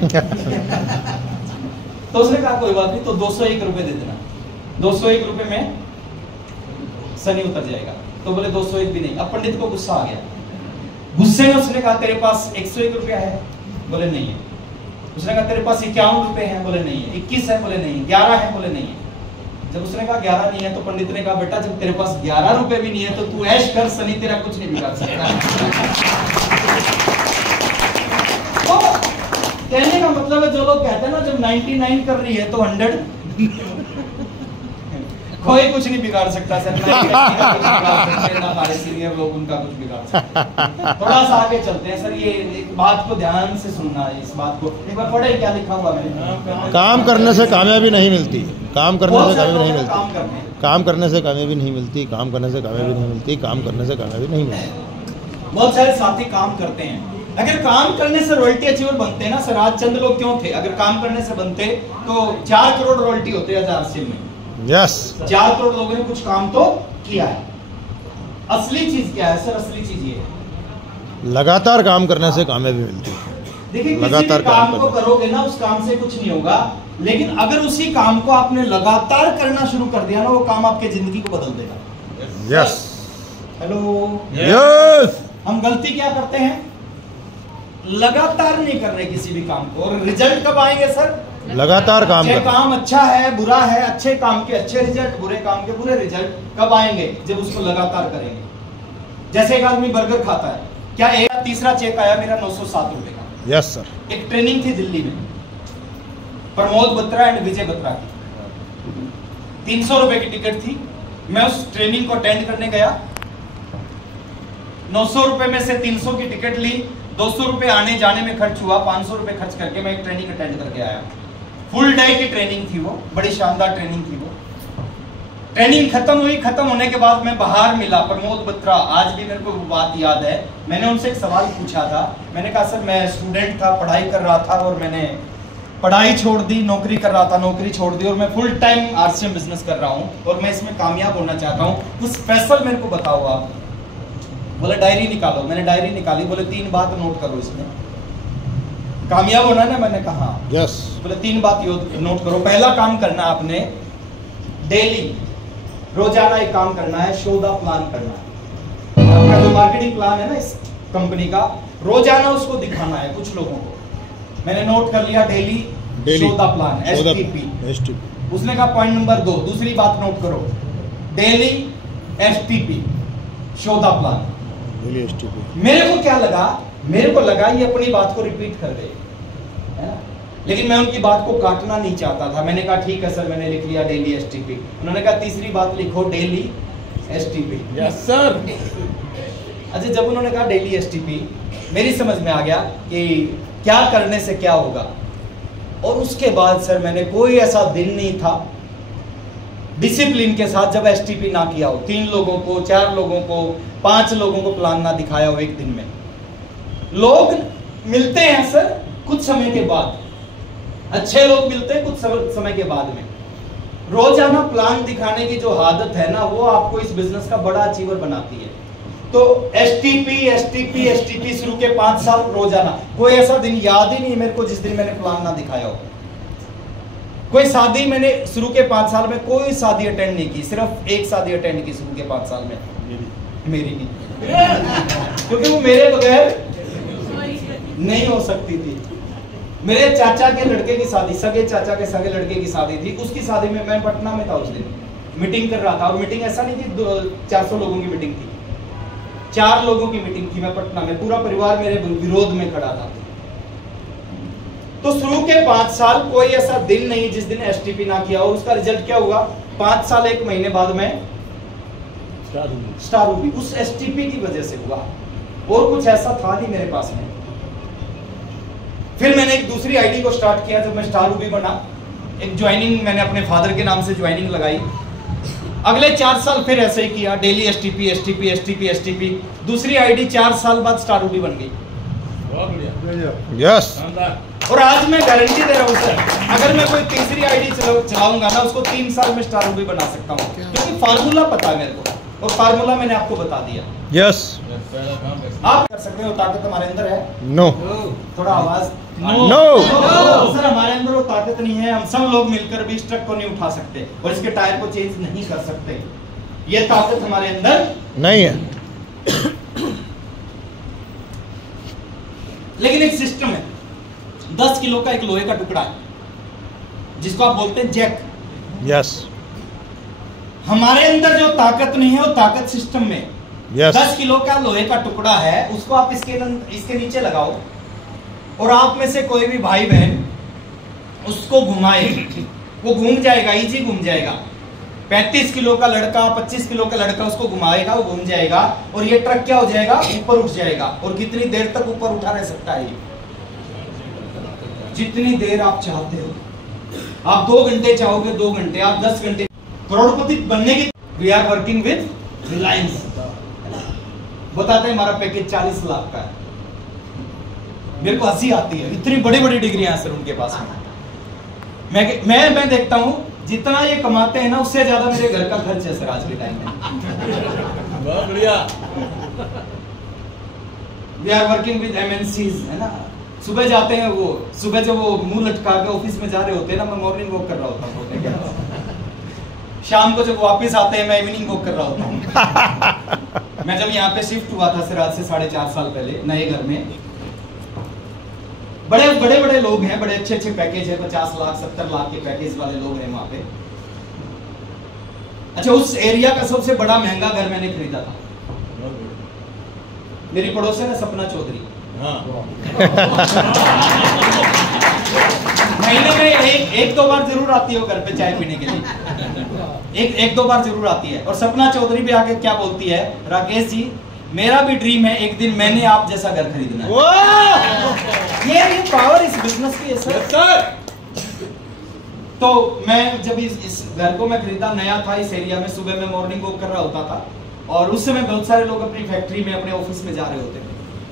तो उसने कहा कोई बात नहीं, तो 201 रुपए दे देना, 201 रुपए में शनि उतर जाएगा। तो बोले 201 भी नहीं। अब पंडित को गुस्सा आ गया। गुस्से में उसने कहा तेरे पास 101 रुपया है? बोले नहीं है। उसने कहा तेरे पास 51 रुपए हैं? बोले नहीं है। 21 है? बोले नहीं है। 11 है? बोले नहीं है। जब उसने कहा 11 नहीं है तो पंडित ने कहा बेटा जब तेरे पास 11 रुपए भी नहीं है तो तू ऐश कर, शनि तेरा कुछ नहीं बिगाड़ सकता। तो कहने का मतलब है, जो लोग कहते हैं ना जब 99 कर रही है तो 100 कोई कुछ नहीं बिगाड़ सकता सर। हमारे सीनियर लोग उनका कुछ बिगाड़ सकते। थोड़ा सा आगे चलते हैं सर, ये एक बात को ध्यान से सुनना है। इस बात को एक बार पढ़े, क्या लिखा हुआ है? काम करने से कामयाबी नहीं मिलती। काम करने से कामयाबी नहीं मिलती। काम करने, काम करने से कामयाबी नहीं मिलती। काम करने से कामयाबी नहीं मिलती। काम करने से कामयाबी नहीं मिलती। बहुत सारे साथी काम करते हैं। अगर काम करने से रॉयल्टी अचीवर बनते हैं ना सर, आज चंद लोग क्यों थे, अगर काम करने से बनते तो 4 करोड़ रॉयल्टी होते 1000 में। यस। 4 करोड़ लोगों ने कुछ काम तो किया है। असली चीज क्या है सर? असली चीज ये है, लगातार काम करने से कामयाबी मिलती है। देखिए किसी लगातार भी काम को करना। करोगे ना, उस काम से कुछ नहीं होगा, लेकिन अगर उसी काम को आपने लगातार करना शुरू कर दिया ना, वो काम आपके जिंदगी को बदल देगा। यस। Hello, yes. हम गलती क्या करते हैं? लगातार नहीं कर रहे किसी भी काम को। और रिजल्ट कब आएंगे सर? लगातार काम चाहे करना। काम अच्छा है बुरा है, अच्छे काम के अच्छे रिजल्ट, बुरे काम के बुरे रिजल्ट कब आएंगे? जब उसको लगातार करेंगे। जैसे एक आदमी बर्गर खाता है, क्या एक तीसरा चेक आया मेरा 907 रुपए का। Yes sir. एक ट्रेनिंग थी दिल्ली में, प्रमोद बत्रा एंड विजय बत्रा की। 300 रुपए की टिकट थी। मैं उस ट्रेनिंग को अटेंड करने गया। 900 रुपए में से 300 की टिकट ली, 200 रुपए आने जाने में खर्च हुआ, 500 रुपए खर्च करके मैं एक ट्रेनिंग अटेंड करके आया। फुल डे की ट्रेनिंग थी वो, बड़ी शानदार ट्रेनिंग थी वो। ट्रेनिंग खत्म हुई, खत्म होने के बाद मैं बाहर मिला प्रमोद बत्रा, आज भी मेरे को वो बात याद है। मैंने उनसे एक सवाल पूछा था। मैंने कहा सर मैं स्टूडेंट था, पढ़ाई कर रहा था और मैंने पढ़ाई छोड़ दी, नौकरी कर रहा था, नौकरी छोड़ दी और मैं फुल टाइम आरसीएम बिजनेस कर रहा हूँ और मैं इसमें कामयाब होना चाहता हूँ, कुछ स्पेशल मेरे को बताओ आप। बोले डायरी निकालो। मैंने डायरी निकाली। बोले 3 बात नोट करो इसमें, कामयाब होना है ना। मैंने कहा यस। बोले 3 बात नोट करो। पहला काम करना आपने, डेली रोजाना एक काम करना है, शो द प्लान करना है। आपका जो मार्केटिंग प्लान है ना इस कंपनी का, रोजाना उसको दिखाना है कुछ लोगों को। मैंने नोट कर लिया, daily show the plan, STP। उसने कहा पॉइंट नंबर 2, दूसरी बात नोट करो, daily STP, show the plan. मेरे को क्या लगा, मेरे को लगा ये अपनी बात को रिपीट कर रहे है ना, लेकिन मैं उनकी बात को काटना नहीं चाहता था। मैंने कहा ठीक है सर, मैंने लिख लिया डेली STP। उन्होंने कहा तीसरी बात लिखो, डेली STP। Yes sir. अच्छा, जब उन्होंने कहा डेली STP, मेरी समझ में आ गया कि क्या करने से क्या होगा। और उसके बाद सर मैंने कोई ऐसा दिन नहीं था डिसिप्लिन के साथ जब STP ना किया हो। 3 लोगों को, 4 लोगों को, 5 लोगों को प्लान ना दिखाया हो एक दिन में। लोग मिलते हैं सर कुछ समय के बाद, अच्छे लोग मिलते हैं कुछ समय के बाद में। रोजाना प्लान दिखाने की जो आदत है ना, वो आपको इस बिजनेस का बड़ा अचीवर बनाती है। तो एसटीपी शुरू के 5 साल रोजाना, कोई ऐसा दिन याद ही नहीं मेरे को जिस दिन मैंने प्लान ना दिखाया हो। कोई शादी मैंने शुरू के 5 साल में कोई शादी अटेंड नहीं की, सिर्फ एक शादी अटेंड की शुरू के 5 साल में, मेरी नहीं, क्योंकि वो मेरे बगैर नहीं हो सकती थी। मेरे चाचा के लड़के की शादी, सगे चाचा के सगे लड़के की शादी थी, उसकी शादी में मैं पटना में था, उस दिन मीटिंग कर रहा था। और मीटिंग ऐसा नहीं थी 400 लोगों की मीटिंग थी, 4 लोगों की मीटिंग थी। मैं पटना में, पूरा परिवार मेरे विरोध में खड़ा था। तो शुरू के 5 साल कोई ऐसा दिन नहीं जिस दिन एसटीपी ना किया। और उसका रिजल्ट क्या हुआ? 5 साल 1 महीने बाद में स्टार रूबी उस एसटीपी की वजह से हुआ, और कुछ ऐसा था नहीं मेरे पास में। फिर मैंने एक दूसरी आईडी को स्टार्ट किया जब मैं स्टार रूबी बना। एक ज्वाइनिंग मैंने अपने फादर के नाम से ज्वाइनिंग लगाई। अगले 4 साल फिर ऐसे ही किया, daily STP STP STP STP. दूसरी आईडी 4 साल बाद स्टार रूबी बन गई। यस। और आज मैं गारंटी दे रहा हूं सर, अगर मैं कोई तीसरी आईडी चलाऊंगा ना, उसको 3 साल में स्टार रूबी बना सकता हूं, क्योंकि फार्मूला पता है मेरे को, और फार्मूला मैंने आपको बता दिया। यस। आप कर सकते हो, ताकत हमारे अंदर है। नो। थोड़ा आवाज। नो। सर हमारे अंदर वो ताकत नहीं है, हम सब लोग मिलकर भी इस ट्रक को नहीं उठा सकते और इसके टायर को चेंज नहीं कर सकते। ये ताकत हमारे अंदर नहीं है। लेकिन एक सिस्टम है, 10 किलो का एक लोहे का टुकड़ा है जिसको आप बोलते हैं जैक। यस। हमारे अंदर जो ताकत नहीं है वो ताकत सिस्टम में। यस। 10 किलो का लोहे का टुकड़ा है, उसको आप इसके नीचे लगाओ और आप में से कोई भी भाई बहन उसको घुमाए, वो घूम जाएगा, इजी घूम जाएगा। 35 किलो का लड़का, 25 किलो का लड़का उसको घुमाएगा, वो घूम जाएगा और ये ट्रक क्या हो जाएगा? ऊपर उठ जाएगा। और कितनी देर तक ऊपर उठा रह सकता है? जितनी देर आप चाहते हो। आप 2 घंटे चाहोगे 2 घंटे, आप 10 घंटे। करोड़पति बनने की we are working with Reliance. बताते हैं हमारा पैकेज 40 लाख का है। मेरे को हंसी आती है, इतनी बड़ी बड़ी डिग्रियां हैं सर उनके पास में। मैं देखता हूं जितना ये कमाते हैं ना, उससे ज्यादा मेरे घर का खर्च है सर आज के टाइम में। बहुत बढ़िया। We are working with MNCs, है ना। सुबह जाते हैं, वो सुबह जब वो मुंह लटका के ऑफिस में जा रहे होते हैं ना, मैं मॉर्निंग वॉक कर रहा होता हूँ। शाम को जब वापस आते हैं मैं इवनिंग वॉक कर रहा होता हूँ। मैं जब यहाँ पे शिफ्ट हुआ था सर आज से 4.5 साल पहले नए घर में, बड़े बड़े बड़े लोग हैं, बड़े अच्छे अच्छे पैकेज है, 50 लाख 70 लाख के पैकेज वाले लोग हैं वहां पे। अच्छा, उस एरिया का सबसे बड़ा महंगा घर मैंने खरीदा था, मेरी पड़ोसन है सपना चौधरी। महीने में एक दो बार जरूर आती है वो घर पे चाय पीने के लिए, एक दो बार जरूर आती है। और सपना चौधरी भी आके क्या बोलती है, राकेश जी मेरा भी ड्रीम है एक दिन मैंने आप जैसा घर खरीदना है। ये पावर इस बिजनेस की है सर। तो मैं जब इस घर को मैं खरीदा, नया था इस एरिया में, सुबह में मॉर्निंग वॉक कर रहा होता था और उस समय बहुत सारे लोग अपनी फैक्ट्री में अपने ऑफिस में जा रहे होते थे।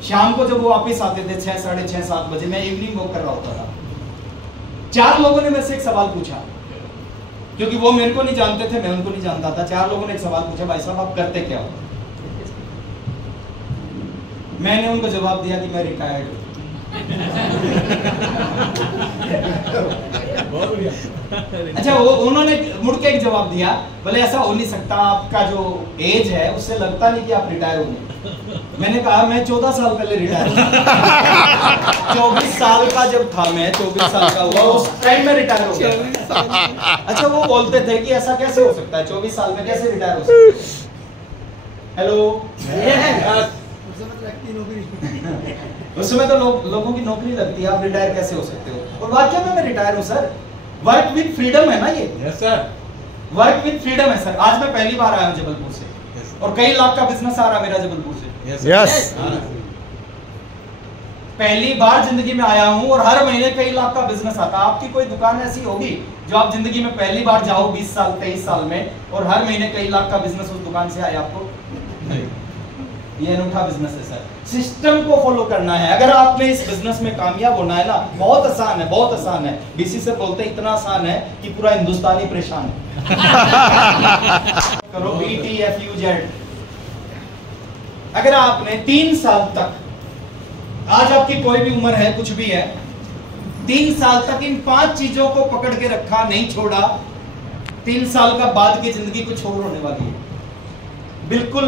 शाम को जब वो वापस आते थे 6, 6:30, 7 बजे, मैं इवनिंग वॉक कर रहा होता था। 4 लोगों ने मेरे से एक सवाल पूछा, क्योंकि वो मेरे को नहीं जानते थे, मैं उनको नहीं जानता था। 4 लोगों ने एक सवाल पूछा, भाई साहब आप करते क्या हो? मैंने उनको जवाब दिया कि मैं रिटायर्ड हूं। अच्छा, वो उन्होंने मुड़ के एक जवाब दिया, बोले ऐसा हो नहीं सकता, आपका जो एज है उससे लगता नहीं कि आप रिटायर होंगे। मैंने कहा मैं 14 साल पहले रिटायर हुआ। 24 साल का जब था मैं, 24 साल का हुआ उस टाइम में रिटायर हो गया। अच्छा, वो बोलते थे कि ऐसा कैसे हो सकता है, 24 साल में कैसे रिटायर हो सकता है? हेलो, उस समय तो लोगों की नौकरी लगती है, आप रिटायर कैसे हो सकते हो? और वाकई में मैं रिटायर हूं सर। वर्क विद फ्रीडम है ना ये। Yes sir, work with freedom है सर। आज मैं पहली बार आया हूं जबलपुर से, और कई लाख का बिजनेस आ रहा है मेरा जबलपुर से। यस। पहली बार जिंदगी में आया हूं और हर महीने कई लाख का बिजनेस आता है। आपकी कोई दुकान ऐसी होगी जो आप जिंदगी में पहली बार जाओ 20 साल 23 साल में और हर महीने कई लाख का बिजनेस उस दुकान से आया आपको? ये अनूठा बिजनेस है सर। सिस्टम को फॉलो करना है। अगर आपने इस बिजनेस में कामयाब होना है ना, बहुत आसान है, बहुत आसान है। बीसी सर बोलते हैं इतना आसान है कि पूरा हिंदुस्तानी परेशान है। करो ETFUZ। अगर आपने 3 साल तक, आज आपकी कोई भी उम्र है, कुछ भी है, 3 साल तक इन 5 चीजों को पकड़ के रखा, नहीं छोड़ा, 3 साल का बाद की जिंदगी कुछ और होने वाली है, बिल्कुल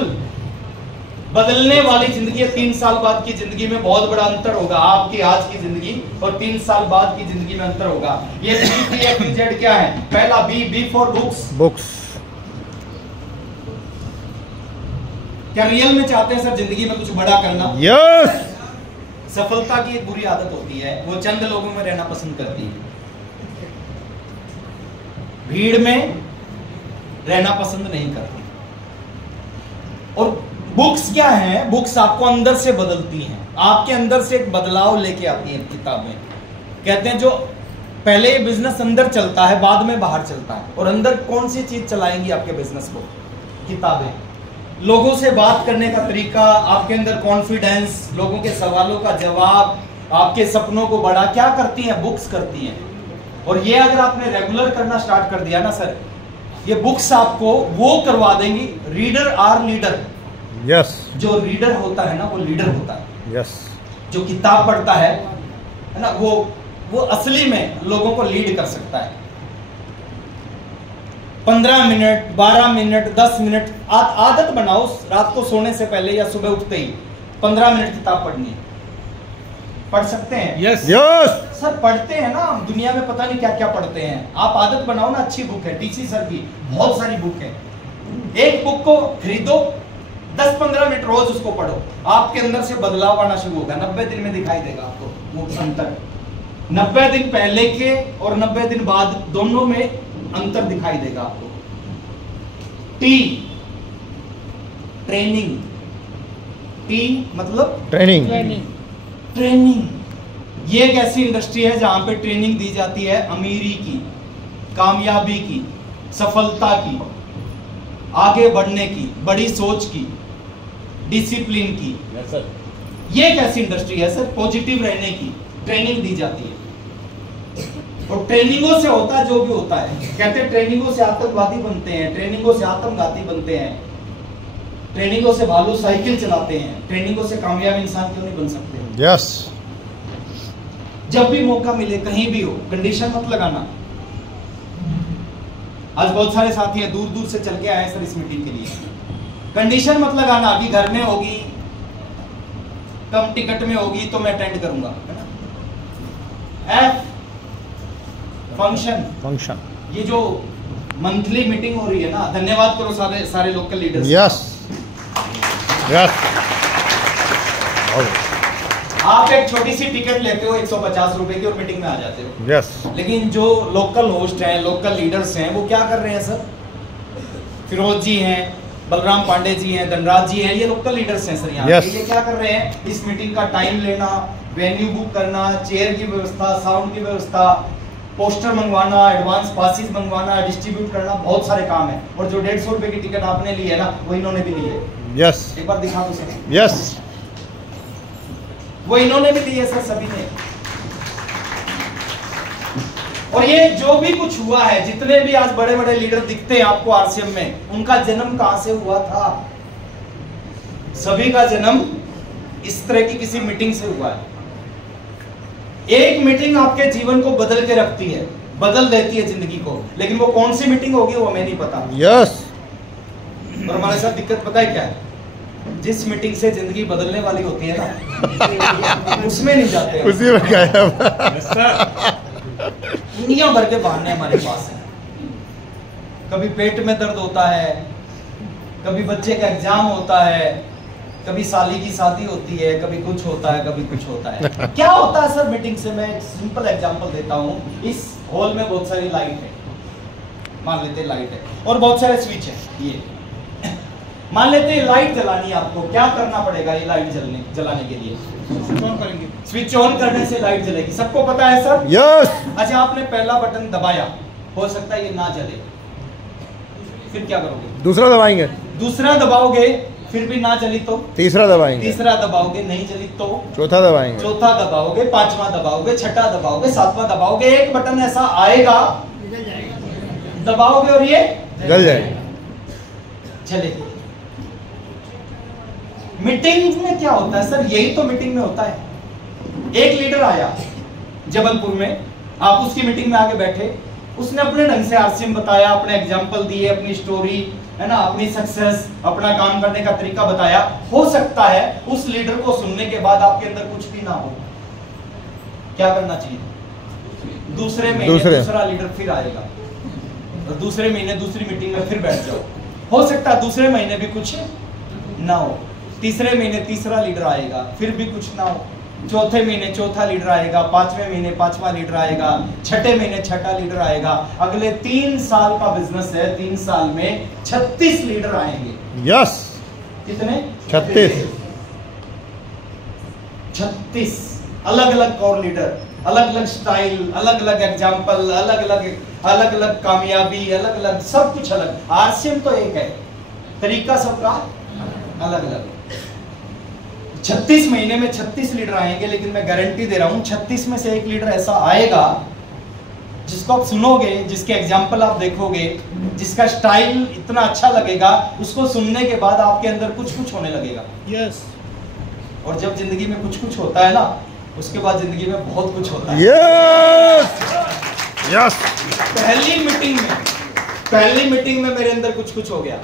बदलने वाली जिंदगी है। 3 साल बाद की जिंदगी में बहुत बड़ा अंतर होगा। आपकी आज की जिंदगी और 3 साल बाद की जिंदगी में अंतर होगा। ये ETFUZ क्या है? पहला बी फॉर बुक्स। बुक्स। क्या रियल में चाहते हैं सर जिंदगी में कुछ बड़ा करना? यस। सफलता की एक बुरी आदत होती है, वो चंद लोगों में रहना पसंद करती है, भीड़ में रहना पसंद नहीं करती। और बुक्स क्या है? बुक्स आपको अंदर से बदलती हैं, आपके अंदर से एक बदलाव लेके आती हैं किताबें। कहते हैं जो पहले ये बिजनेस अंदर चलता है, बाद में बाहर चलता है। और अंदर कौन सी चीज चलाएंगी आपके बिजनेस को? किताबें। लोगों से बात करने का तरीका, आपके अंदर कॉन्फिडेंस, लोगों के सवालों का जवाब, आपके सपनों को बड़ा क्या करती हैं? बुक्स करती हैं। और ये अगर आपने रेगुलर करना स्टार्ट कर दिया ना सर, ये बुक्स आपको वो करवा देंगी। Reader or leader. यस। जो रीडर होता है ना, वो लीडर होता है। यस। जो किताब पढ़ता है ना, वो असली में लोगों को लीड कर सकता है। 15 मिनट, 12 मिनट, 10 मिनट आदत बनाओ, रात को सोने से पहले या सुबह उठते ही 15 मिनट किताब पढ़नी है। पढ़ सकते हैं? यस। यस। सर पढ़ते हैं ना, दुनिया में पता नहीं क्या क्या पढ़ते हैं। आप आदत बनाओ ना, अच्छी बुक है, टीसी सर की बहुत सारी बुक है। एक बुक को खरीदो, 10-15 मिनट रोज उसको पढ़ो, आपके अंदर से बदलाव आना शुरू होगा। 90 दिन में दिखाई देगा आपको वो अंतर। 90 दिन पहले के और 90 दिन बाद दोनों में अंतर दिखाई देगा आपको। T, training. टी मतलब ट्रेनिंग। ट्रेनिंग। ये एक ऐसी इंडस्ट्री है जहां पे ट्रेनिंग दी जाती है अमीरी की, कामयाबी की, सफलता की, आगे बढ़ने की, बड़ी सोच की, डिसिप्लिन की। Yes sir. ये एक ऐसी इंडस्ट्री है सर, पॉजिटिव रहने की ट्रेनिंग दी जाती है। और ट्रेनिंगों से होता है जो भी होता है। कहते हैं ट्रेनिंगों से आतंकवादी बनते हैं, ट्रेनिंगों से आत्मघाती बनते हैं, ट्रेनिंगों से भालू साइकिल चलाते हैं, ट्रेनिंगों से कामयाब इंसान क्यों नहीं बन सकते? यस। जब भी मौका मिले, कहीं भी हो, कंडीशन मत लगाना। आज बहुत सारे साथी हैं, दूर दूर से चल के आए सर इस मीटिंग के लिए। कंडीशन मत लगाना कि घर में होगी, कम टिकट में होगी तो मैं अटेंड करूंगा, है ना? F, function. ये जो मंथली मीटिंग हो रही है ना, धन्यवाद करो सारे लोकल लीडर्स। यस। यस। आप एक छोटी सी टिकट लेते हो 150 रुपए की और मीटिंग में आ जाते हो। यस। लेकिन जो लोकल होस्ट हैं, लोकल लीडर्स हैं, वो क्या कर रहे हैं सर? फिरोज जी हैं, बलराम पांडे जी हैं, धनराज जी हैं, ये लोकल लीडर्स हैं सर यहाँ। Yes. ये क्या कर रहे हैं? इस मीटिंग का टाइम लेना, वेन्यू बुक करना, चेयर की व्यवस्था, साउंड की व्यवस्था, पोस्टर मंगवाना, एडवांस पासिस मंगवाना, डिस्ट्रीब्यूट करना, बहुत सारे काम है। और जो 150 रुपए की टिकट आपने ली है ना, वो इन्होंने भी ली है। यस। एक बार दिखा दो सर। यस। वो इन्होंने भी ली है सर, सभी ने। और ये जो भी कुछ हुआ है, जितने भी आज बड़े बड़े लीडर दिखते हैं आपको आरसीएम में, उनका जन्म कहां से हुआ था? सभी का जन्म इस तरह की किसी मीटिंग से हुआ है। एक मीटिंग आपके जीवन को बदल के रखती है, बदल देती है जिंदगी को, लेकिन वो कौन सी मीटिंग होगी वो हमें नहीं पता। यस। और हमारे साथ दिक्कत पता है क्या है? जिस मीटिंग से जिंदगी बदलने वाली होती है ना, उसमें नहीं जाते हैं। उसी में गायब। दुनिया भर के बहाने हमारे पास हैं। कभी पेट में दर्द होता है, कभी बच्चे का एग्जाम होता है, कभी साली की शादी होती है, कभी कुछ होता है, कभी कुछ होता है। क्या होता है सर मीटिंग से? मैं एक सिंपल एग्जांपल देता हूँ। इस हॉल में बहुत सारी लाइट है, मान लेते हैं लाइट है, और बहुत सारे स्विच है। ये मान लेते हैं लाइट जलानी है आपको, क्या करना पड़ेगा ये लाइट जलाने के लिए? स्विच ऑन करेंगे। स्विच ऑन करने से लाइट जलेगी, सबको पता है सर? यस। अच्छा, आपने पहला बटन दबाया, हो सकता है ये ना जले, फिर क्या करोगे? दूसरा दबाएंगे। दूसरा दबाओगे, फिर भी ना चली तो तीसरा दबाएंगे, तीसरा दबाओगे, नहीं चली तो चौथा दबाएंगे, चौथा दबाओगे, पांचवा दबाओगे, छठा दबाओगे, सातवां दबाओगे। एक बटन ऐसा आएगा दबाओगे और ये जल जाएगा। चलेगी। मीटिंग में क्या होता है सर? यही तो मीटिंग में होता है। एक लीडर आया जबलपुर में, आप उसकी मीटिंग में आके बैठे, उसने अपने ढंग से आरसीएम बताया, अपने एग्जाम्पल दिए, अपनी स्टोरी है ना, अपनी सक्सेस, अपना काम करने का तरीका बताया। हो सकता है उस लीडर को सुनने के बाद आपके अंदर कुछ भी ना हो, क्या करना चाहिए? दूसरे महीने दूसरा लीडर फिर आएगा और दूसरे महीने दूसरी मीटिंग में फिर बैठ जाओ। हो सकता है दूसरे महीने भी कुछ ना हो, तीसरे महीने तीसरा लीडर आएगा, फिर भी कुछ ना हो, चौथे महीने चौथा लीडर आएगा, पांचवें महीने पांचवा लीडर आएगा, छठे महीने छठा लीडर आएगा। अगले 3 साल का बिजनेस है, 3 साल में 36 लीडर आएंगे। यस, कितने? 36 अलग अलग कोर लीडर, अलग अलग स्टाइल, अलग अलग एग्जाम्पल, अलग अलग कामयाबी, अलग अलग सब कुछ अलग। आरसीएम तो एक है, तरीका सबका अलग अलग। 36 महीने में 36 लीडर आएंगे, लेकिन मैं गारंटी दे रहा हूं 36 में से एक लीडर ऐसा आएगा जिसको आप सुनोगे, जिसके एग्जाम्पल आप देखोगे, जिसका स्टाइल इतना अच्छा लगेगा, उसको सुनने के बाद आपके अंदर कुछ कुछ होने लगेगा। यस। और जब जिंदगी में कुछ कुछ होता है ना, उसके बाद जिंदगी में बहुत कुछ होता है। Yes yes. पहली मीटिंग में मेरे अंदर कुछ कुछ हो गया,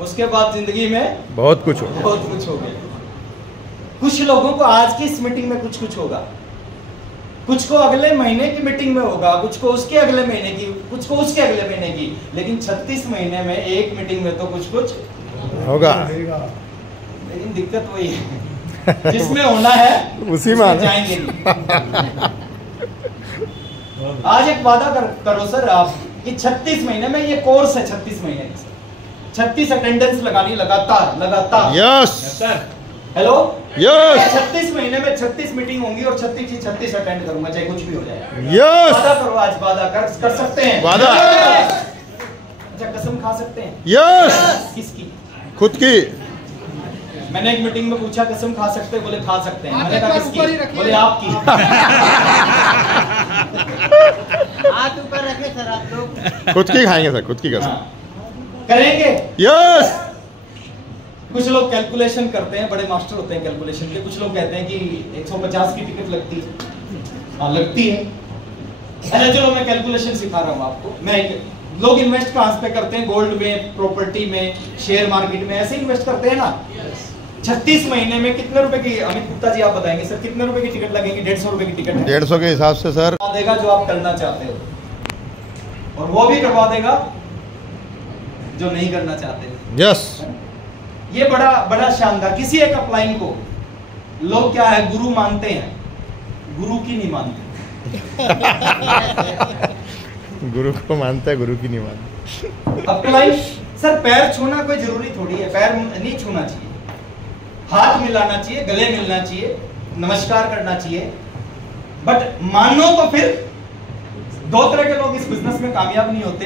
उसके बाद जिंदगी में बहुत कुछ हो गया। बहुत कुछ हो गया। कुछ लोगों को आज की इस मीटिंग में कुछ कुछ होगा, कुछ को अगले महीने की मीटिंग में होगा, कुछ को उसके अगले महीने की, कुछ को उसके अगले महीने की, लेकिन 36 महीने में एक मीटिंग में तो कुछ कुछ होगा। लेकिन दिक्कत वही है, जिसमें होना है उसी में जाएंगे। आज एक वादा करो सर आप कि 36 महीने में, ये कोर्स है 36 महीने का, 36 अटेंडेंस लगानी लगातार। Yes sir. Hello yes. 36 महीने में 36 मीटिंग होंगी और 36 अटेंड करूंगा, चाहे कुछ भी हो जाए। यस। वादा करो, आज वादा कर सकते हैं? वादा। अच्छा, कसम खा सकते हैं? यस। किसकी? खुद की। मैंने एक मीटिंग में पूछा कसम खा सकते हैं? बोले खा सकते हैं। मैंने कहा किसकी? बोले आपकी। हाथ ऊपर रखे सर आप लोग। खुद की खाएंगे सर, खुद की कसम। करेंगे? यस। कुछ लोग कैलकुलेशन करते हैं, बड़े मास्टर होते हैं कैलकुलेशन के। कुछ लोग कहते हैं कि 150 की टिकट लगती है। हाँ लगती है। अच्छा चलो मैं कैलकुलेशन सिखा रहा हूँ आपको। लोग इन्वेस्ट कहाँ पे करते हैं? गोल्ड में, प्रॉपर्टी में, शेयर मार्केट में, ऐसे इन्वेस्ट करते हैं ना। 36 महीने में कितने रुपए की, अमित गुप्ता जी आप बताएंगे सर, कितने रुपए की टिकट लगेगी? 150 रुपए की टिकट है। 150 के हिसाब से सर देगा जो आप करना चाहते हो, और वो भी करवा देगा जो नहीं करना चाहते। यस। ये बड़ा शानदार। किसी एक अपलाइन को लोग क्या है, गुरु मानते हैं, गुरु की नहीं मानते। गुरु को मानता है, गुरु की नहीं मानता। अपलाइन सर, पैर छूना कोई जरूरी थोड़ी है, पैर नहीं छूना चाहिए, हाथ मिलाना चाहिए, गले मिलना चाहिए, नमस्कार करना चाहिए। बट मानो तो फिर 2 तरह के लोग इस बिजनेस में कामयाब नहीं होते।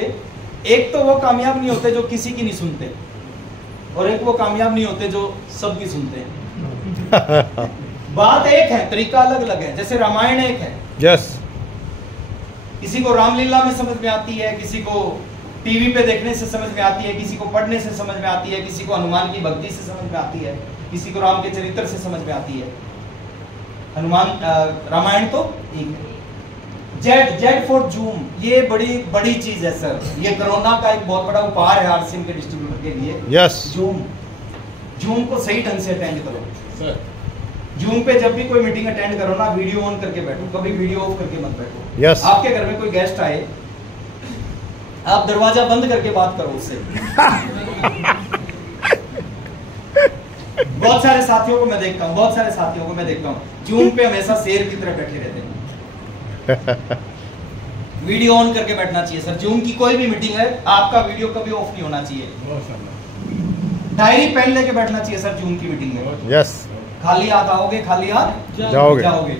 एक तो वो कामयाब नहीं होते जो किसी की नहीं सुनते, और एक वो कामयाब नहीं होते जो सबकी सुनते हैं। बात एक है, तरीका अलग अलग है। जैसे रामायण एक है, यस। किसी को रामलीला में समझ में आती है, किसी को टीवी पे देखने से समझ में आती है, किसी को पढ़ने से समझ में आती है, किसी को हनुमान की भक्ति से समझ में आती है, किसी को राम के चरित्र से समझ में आती है। रामायण तो एक है। जेड फॉर जूम, ये बड़ी चीज है सर। ये कोरोना का एक बहुत बड़ा उपहार है आरसीएम के डिस्ट्रीब्यूटर के लिए। यस। जूम को सही ढंग से अटेंड करो सर। जूम पे जब भी कोई मीटिंग अटेंड करो ना, वीडियो ऑन करके बैठो, कभी वीडियो ऑफ करके मत बैठो। यस। आपके घर में कोई गेस्ट आए, आप दरवाजा बंद करके बात करो उससे। बहुत सारे साथियों को मैं देखता हूँ जूम पे हमेशा शेर की तरह बैठे रहते हैं। वीडियो ऑन करके बैठना चाहिए सर। जूम की कोई भी मीटिंग है, आपका वीडियो कभी ऑफ नहीं होना चाहिए। डायरी पेन लेके बैठना चाहिए सर जूम की मीटिंग में। यस। खाली हाथ आओगे, खाली हाथ जाओगे।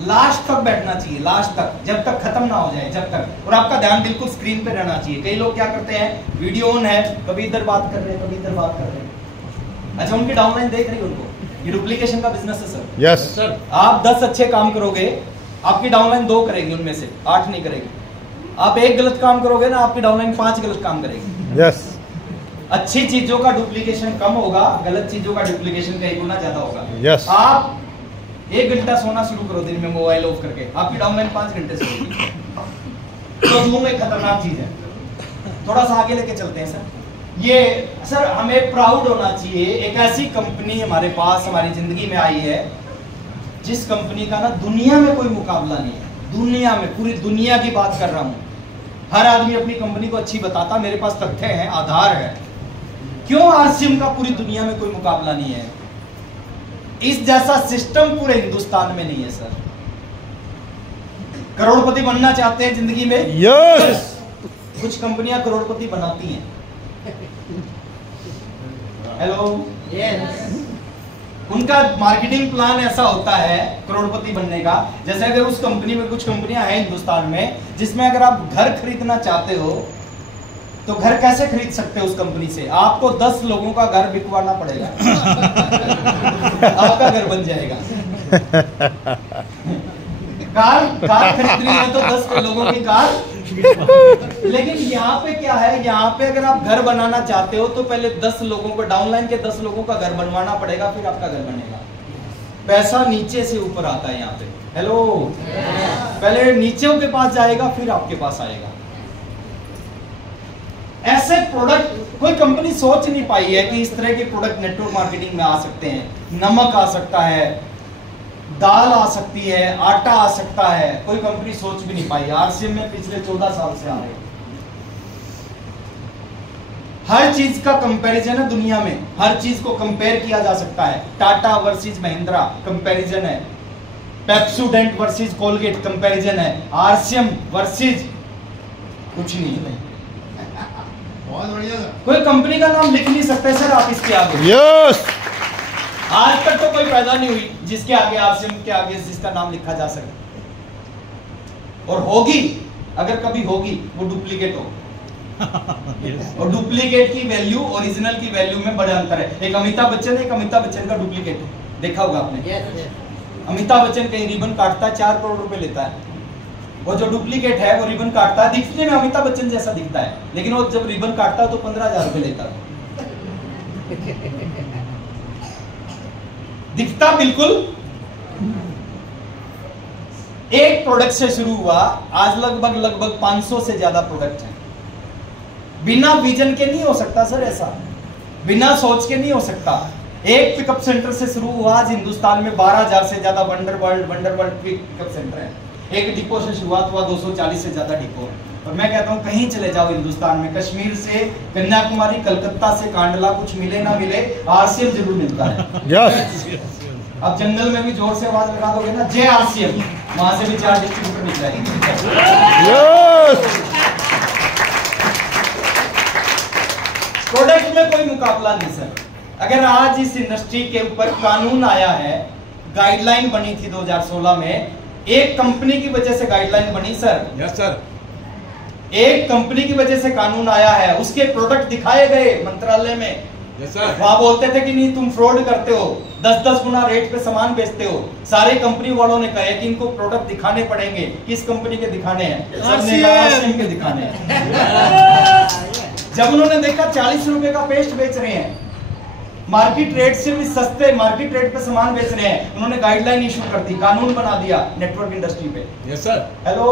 लास्ट तक बैठना चाहिए, लास्ट तक, जब तक खत्म ना हो जाए, जब तक। और आपका ध्यान बिल्कुल स्क्रीन पे रहना चाहिए। कई लोग क्या करते हैं, वीडियो ऑन है, कभी इधर बात कर रहे हैं, कभी इधर बात कर रहे हैं। अच्छा, उनकी डाउनलाइन देख रही है उनको। ये डुप्लीकेशन का बिजनेस है सर। यस सर, आप 10 अच्छे काम करोगे, आपकी डाउनलाइन 2 करेगी, उनमें से 8 नहीं करेगी। आप 1 गलत काम करोगे ना, आपकी डाउनलाइन 5 गलत काम करेगी। यस अच्छी चीजों का डुप्लीकेशन कम होगा, गलत चीजों का डुप्लीकेशन कई गुना ज्यादा होगा। यस आप 1 घंटा सोना शुरू करो दिन में मोबाइल ऑफ करके, आपकी डाउनलाइन 5 घंटे से होगी। तो धूम एक खतरनाक चीज है। थोड़ा सा आगे लेके चलते हैं सर। ये सर हमें प्राउड होना चाहिए, एक ऐसी कंपनी हमारे पास हमारी जिंदगी में आई है जिस कंपनी का ना दुनिया में कोई मुकाबला नहीं है। दुनिया में, पूरी दुनिया की बात कर रहा हूं। हर आदमी अपनी कंपनी को अच्छी बताता, मेरे पास तथ्य हैं, आधार है। क्यों आरसीएम का पूरी दुनिया में कोई मुकाबला नहीं है? इस जैसा सिस्टम पूरे हिंदुस्तान में नहीं है सर। करोड़पति बनना चाहते हैं जिंदगी में? यस कुछ कंपनियां करोड़पति बनाती हैं। हेलो, उनका मार्केटिंग प्लान ऐसा होता है करोड़पति बनने का। जैसे अगर उस कंपनी में, कुछ कंपनियां हैं हिंदुस्तान में जिसमें अगर आप घर खरीदना चाहते हो तो घर कैसे खरीद सकते हो उस कंपनी से? आपको 10 लोगों का घर बिकवाना पड़ेगा। आपका घर बन जाएगा। कार खरीदनी है तो 10 लोगों की कार। लेकिन यहाँ पे क्या है, यहाँ पे अगर आप घर बनाना चाहते हो तो पहले 10 लोगों को, डाउनलाइन के 10 लोगों का घर बनवाना पड़ेगा, फिर आपका घर बनेगा। पैसा नीचे से ऊपर आता है यहाँ पे। हेलो, पहले नीचे के पास जाएगा, फिर आपके पास आएगा। ऐसे प्रोडक्ट कोई कंपनी सोच नहीं पाई है कि इस तरह के प्रोडक्ट नेटवर्क मार्केटिंग में आ सकते हैं। नमक आ सकता है, दाल आ सकती है, आटा आ सकता है, कोई कंपनी सोच भी नहीं पाई। आरसीएम में पिछले 14 साल से आ रहे हैं। हर चीज का कंपैरिजन है दुनिया में, हर चीज को कंपेयर किया जा सकता है। टाटा वर्सेस महिंद्रा कंपैरिजन है, पेप्सोडेंट वर्सेस कोलगेट कंपैरिजन है, आरसीएम वर्सेस कुछ नहीं। कोई कंपनी का नाम लिख नहीं सकते सर आप इसके आगे। यस आज तक तो कोई पैदा नहीं हुई जिसके आगे, आरसीएम के आगे जिसका नाम लिखा जा सके। और होगी, अगर कभी होगी, वो डुप्लीकेट हो। और डुप्लीकेट की वैल्यू ओरिजिनल की वैल्यू में बड़ा अंतर है। एक अमिताभ बच्चन है, एक अमिताभ बच्चन का डुप्लीकेट है, देखा होगा आपने। अमिताभ बच्चन कहीं रिबन काटता है, 4 करोड़ रुपए लेता है। वो जो डुप्लीकेट है वो रिबन काटता है, दिखने में अमिताभ बच्चन जैसा दिखता है, लेकिन वो जब रिबन काटता है तो 15,000 रुपए लेता है। दिखता बिल्कुल एक प्रोडक्ट से शुरू हुआ, आज लगभग 500 से ज्यादा प्रोडक्ट हैं। बिना विजन के नहीं हो सकता सर ऐसा, बिना सोच के नहीं हो सकता। एक पिकअप सेंटर से शुरू हुआ, आज हिंदुस्तान में 12,000 से ज्यादा वंडरवर्ल्ड पिकअप सेंटर है। एक डिपो से शुरुआत हुआ, 240 से ज्यादा डिपो है। और मैं कहता हूं कहीं चले जाओ हिंदुस्तान में, कश्मीर से कन्याकुमारी, कलकत्ता से कांडला, कुछ मिले ना मिले, आरसीएम जरूर मिलता है। यस अब जंगल में भी जोर से आवाज लगा दोगे ना, जय आरसीएम, वहां से भी 4 डिस्ट्रीब्यूटर मिल जाएंगे। यस प्रोडक्ट में कोई मुकाबला नहीं सर। अगर आज इस इंडस्ट्री के ऊपर कानून आया है, गाइडलाइन बनी थी 2016 में, एक कंपनी की वजह से गाइडलाइन बनी सर। यस सर, एक कंपनी की वजह से कानून आया है, उसके प्रोडक्ट दिखाए गए मंत्रालय में। यस सर, वहां बोलते थे कि नहीं तुम फ्रॉड करते हो, 10-10 गुना रेट पे सामान बेचते हो। सारे कंपनी वालों ने कहा कि इनको प्रोडक्ट दिखाने पड़ेंगे। किस कंपनी के दिखाने हैं? सबने कहा आरसीएम के दिखाने हैं। जब उन्होंने देखा 40 रुपए का पेस्ट बेच रहे हैं, मार्केट रेट से भी सस्ते, मार्केट रेट पे सामान बेच रहे हैं, उन्होंने गाइडलाइन इशू कर दी, कानून बना दिया नेटवर्क इंडस्ट्री पे। यस सर, हेलो,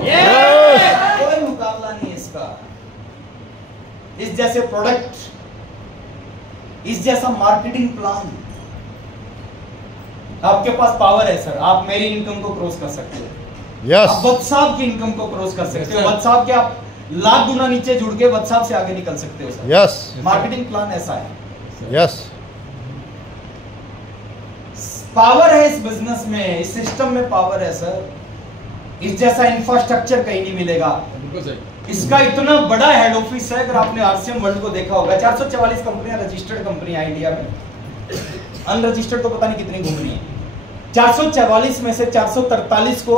कोई मुकाबला नहीं इसका। इस जैसे प्रोडक्ट, इस जैसा मार्केटिंग प्लान, आपके पास पावर है सर। आप मेरी इनकम को क्रॉस कर सकते हो, यस आप वत्स साहब की इनकम को क्रॉस कर सकते हो। वत्स साहब के आप लाख गुना नीचे जुड़ के वत्स साहब से आगे निकल सकते हो सर। यस मार्केटिंग प्लान ऐसा है। यस पावर है इस बिजनेस में, इस सिस्टम में पावर है सर। इस जैसा इंफ्रास्ट्रक्चर कहीं नहीं मिलेगा। इसका इतना बड़ा हेड ऑफिस है। अगर आपने आरसीएम वर्ल्ड को देखा होगा, 444 कंपनियां रजिस्टर्ड कंपनियां इंडिया में, अनरजिस्टर्ड तो पता नहीं कितनी घूम रही है। 444 में से 443 को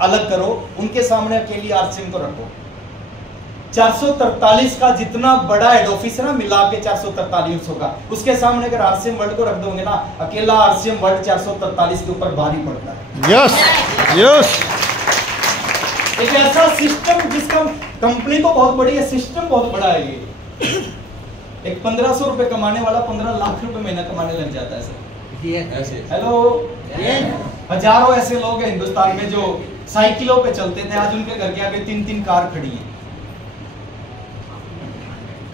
अलग करो, उनके सामने अकेली आरसीएम को रखो। 443 का जितना बड़ा हेड ऑफिस है ना, मिला के 443 होगा, उसके सामने अगर आरसीएम वर्ल्ड को रख दोगे ना, अकेला आरसीएम वर्ल्ड 443 के ऊपर भारी पड़ता है। Yes yes. एक ऐसा सिस्टम जिसका कंपनी तो बहुत बड़ी है, सिस्टम बहुत बड़ा है ये। एक 1500 रुपए कमाने वाला 15 लाख रुपए महीना कमाने लग जाता है सर। हेलो, हजारों ऐसे लोग हैं हिंदुस्तान में जो साइकिलों पे चलते थे, आज उनके घर के आगे 3-3 कार खड़ी हैं।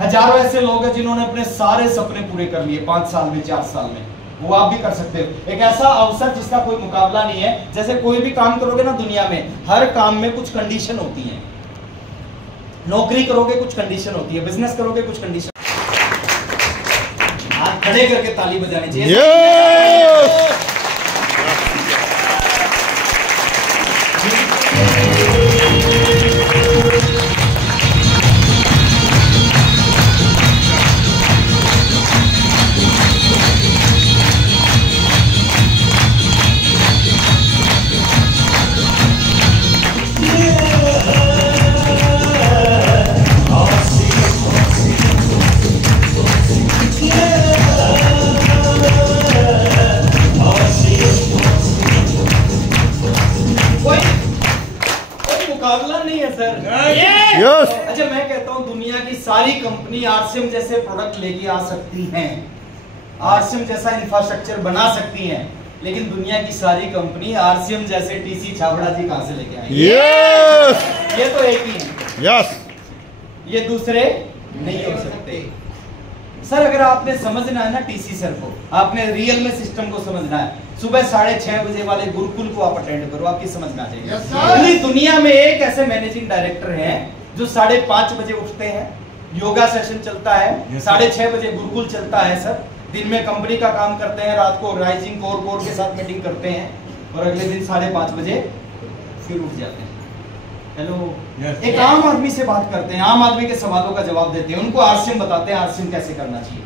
हजारों ऐसे लोग हैं जिन्होंने अपने सारे सपने पूरे कर लिए 5 साल में, 4 साल में। वो आप भी कर सकते हो। एक ऐसा अवसर जिसका कोई मुकाबला नहीं है। जैसे कोई भी काम करोगे ना दुनिया में, हर काम में कुछ कंडीशन होती है। नौकरी करोगे कुछ कंडीशन होती है, बिजनेस करोगे कुछ कंडीशन। हाथ खड़े करके ताली बजानी चाहिए। मुकाबला नहीं है सर। यस। अच्छा, मैं कहता हूं दुनिया की सारी कंपनी आरसीएम जैसे प्रोडक्ट लेके आ सकती हैं, आरसीएम जैसा इंफ्रास्ट्रक्चर बना सकती हैं, लेकिन दुनिया की सारी कंपनी आरसीएम जैसे टीसी छाबड़ा जी कहां से लेके आएंगे? यस। ये तो एक ही है। यस। ये दूसरे नहीं हो सकते। सर अगर आपने समझना है ना टीसी सर को, आपने रियल में सिस्टम को समझना है, सुबह 6:30 बजे वाले गुरुकुल को आप अटेंड करो, आपकी समझ में आ जाएगी। पूरी दुनिया में एक ऐसे मैनेजिंग डायरेक्टर हैं जो 5:30 बजे उठते हैं, योगा सेशन चलता है, 6:30 बजे गुरुकुल चलता है सर, दिन में कंपनी का काम करते हैं, रात को राइजिंग कोर के साथ मीटिंग करते हैं और अगले दिन 5:30 बजे फिर उठ जाते हैं। हेलो, एक आम आदमी से बात करते हैं, आम आदमी के सवालों का जवाब देते हैं, उनको आरसीएम बताते हैं आरसीएम कैसे करना चाहिए,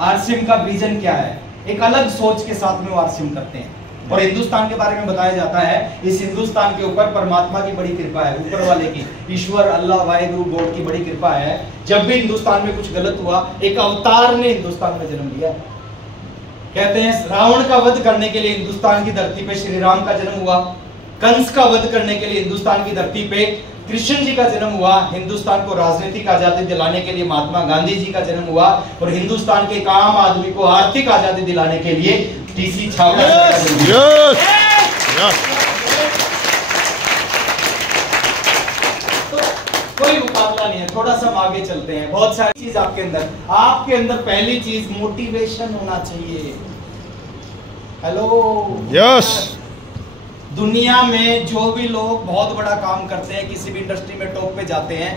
आरसीएम का विजन क्या है, एक अलग सोच के साथ में वो आरसीएम करते हैं। और हिंदुस्तान के बारे में बताया जाता है, इस हिंदुस्तान के ऊपर परमात्मा की बड़ी कृपा है, ऊपर वाले की, ईश्वर अल्लाह वाहेगुरु गॉड की बड़ी कृपा है। जब भी हिंदुस्तान में कुछ गलत हुआ, एक अवतार ने हिंदुस्तान में जन्म लिया। कहते हैं रावण का वध करने के लिए हिंदुस्तान की धरती पे श्री राम का जन्म हुआ, कंस का वध करने के लिए हिंदुस्तान की धरती पे कृष्ण जी का जन्म हुआ, हिंदुस्तान को राजनीतिक आजादी दिलाने के लिए महात्मा गांधी जी का जन्म हुआ, और हिंदुस्तान के एक आम आदमी को आर्थिक आजादी दिलाने के लिए टीसी छाबड़ा का जन्म हुआ। तो कोई मुकाबला नहीं है। थोड़ा सा हम आगे चलते हैं। बहुत सारी चीज आपके अंदर पहली चीज मोटिवेशन होना चाहिए। Hello, yes. दुनिया में जो भी लोग बहुत बड़ा काम करते हैं, किसी भी इंडस्ट्री में टॉप पे जाते हैं,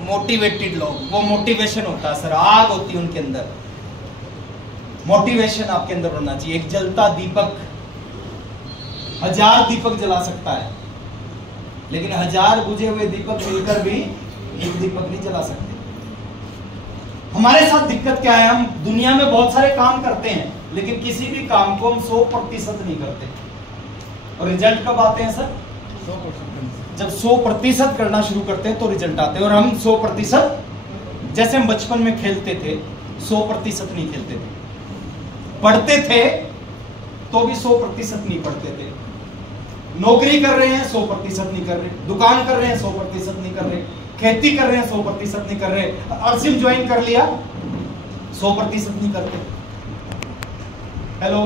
मोटिवेटेड लोग, वो मोटिवेशन होता है सर, आग होती है उनके अंदर। मोटिवेशन आपके अंदर होना चाहिए। एक जलता दीपक 1000 दीपक जला सकता है, लेकिन 1000 बुझे हुए दीपक मिलकर भी एक दीपक नहीं जला सकते। हमारे साथ दिक्कत क्या है, हम दुनिया में बहुत सारे काम करते हैं, लेकिन किसी भी काम को हम 100% नहीं करते। और रिजल्ट कब आते हैं सर? 100%। जब 100% करना शुरू करते हैं तो रिजल्ट आते हैं। और हम 100%, जैसे हम बचपन में खेलते थे 100% नहीं खेलते थे, पढ़ते थे तो भी 100% नहीं पढ़ते थे, नौकरी कर रहे हैं 100% नहीं कर रहे, दुकान कर रहे हैं 100% नहीं कर रहे, खेती कर रहे हैं 100% नहीं कर रहे, आरसीएम ज्वाइन कर लिया 100% नहीं करते। Hello,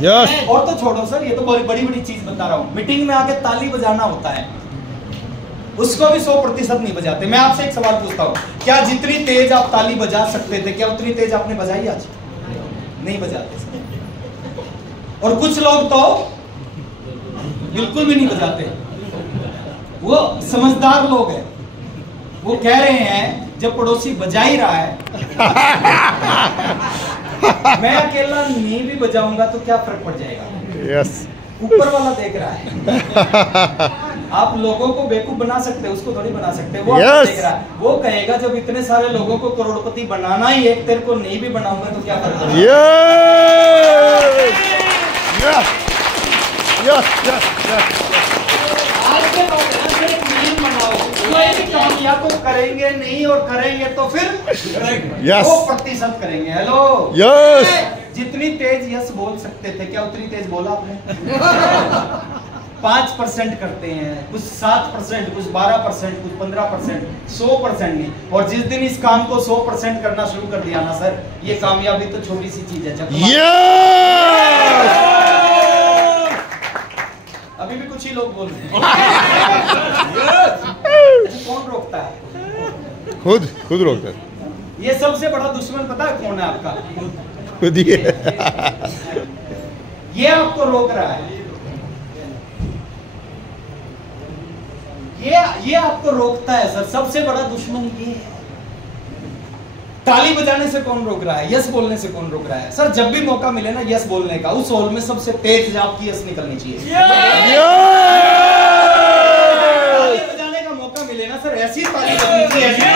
yes. और तो छोड़ो सर, ये तो बड़ी बड़ी चीज बता रहा हूँ। मीटिंग में आके ताली बजाना होता है, उसको भी 100% नहीं बजाते। मैं आपसे एक सवाल पूछता हूँ, क्या जितनी तेज आप ताली बजा सकते थे, क्या उतनी तेज आपने बजाई आज? नहीं बजाते सर। और कुछ लोग तो बिल्कुल भी नहीं बजाते, वो समझदार लोग हैं, वो कह रहे हैं जब पड़ोसी बजा ही रहा है मैं अकेला नहीं भी बजाऊंगा तो क्या फर्क पड़ जाएगा? यस। ऊपर वाला देख रहा है। आप लोगों को बेवकूफ बना सकते हैं, उसको थोड़ी बना सकते। वो yes. देख रहा है, वो कहेगा जब इतने सारे लोगों को करोड़पति बनाना ही, एक तेरे को नहीं भी बनाऊंगा तो क्या फर्क पड़ेगा? आज के बाद है ना, एक नियम बनाओ, कोई भी काम या तो करेंगे नहीं और करेंगे तो फिर 100% करेंगे। Hello yes. जितनी तेज यस बोल सकते थे, क्या उतनी तेज बोला आपने? 5% करते हैं, कुछ 7%, कुछ 12%, कुछ 15%, 100% नहीं। और जिस दिन इस काम को 100% करना शुरू कर दिया ना सर, ये कामयाबी तो छोटी सी चीज है। अभी भी कुछ ही लोग बोल रहे हैं। कौन रोकता है? खुद रोकता है। ये सबसे बड़ा दुश्मन पता है कौन है आपका? खुद ही है। ये आपको रोक रहा है, ये आपको रोकता है सर। सबसे बड़ा दुश्मन ये है। ताली बजाने से कौन रोक रहा है? यस बोलने से कौन रोक रहा है? सर जब भी मौका मिले ना यस बोलने का, उस हॉल में सबसे तेज आपकी यस निकलनी चाहिए। ताली बजाने का मौका मिले ना सर, ऐसी ताली बजनी चाहिए।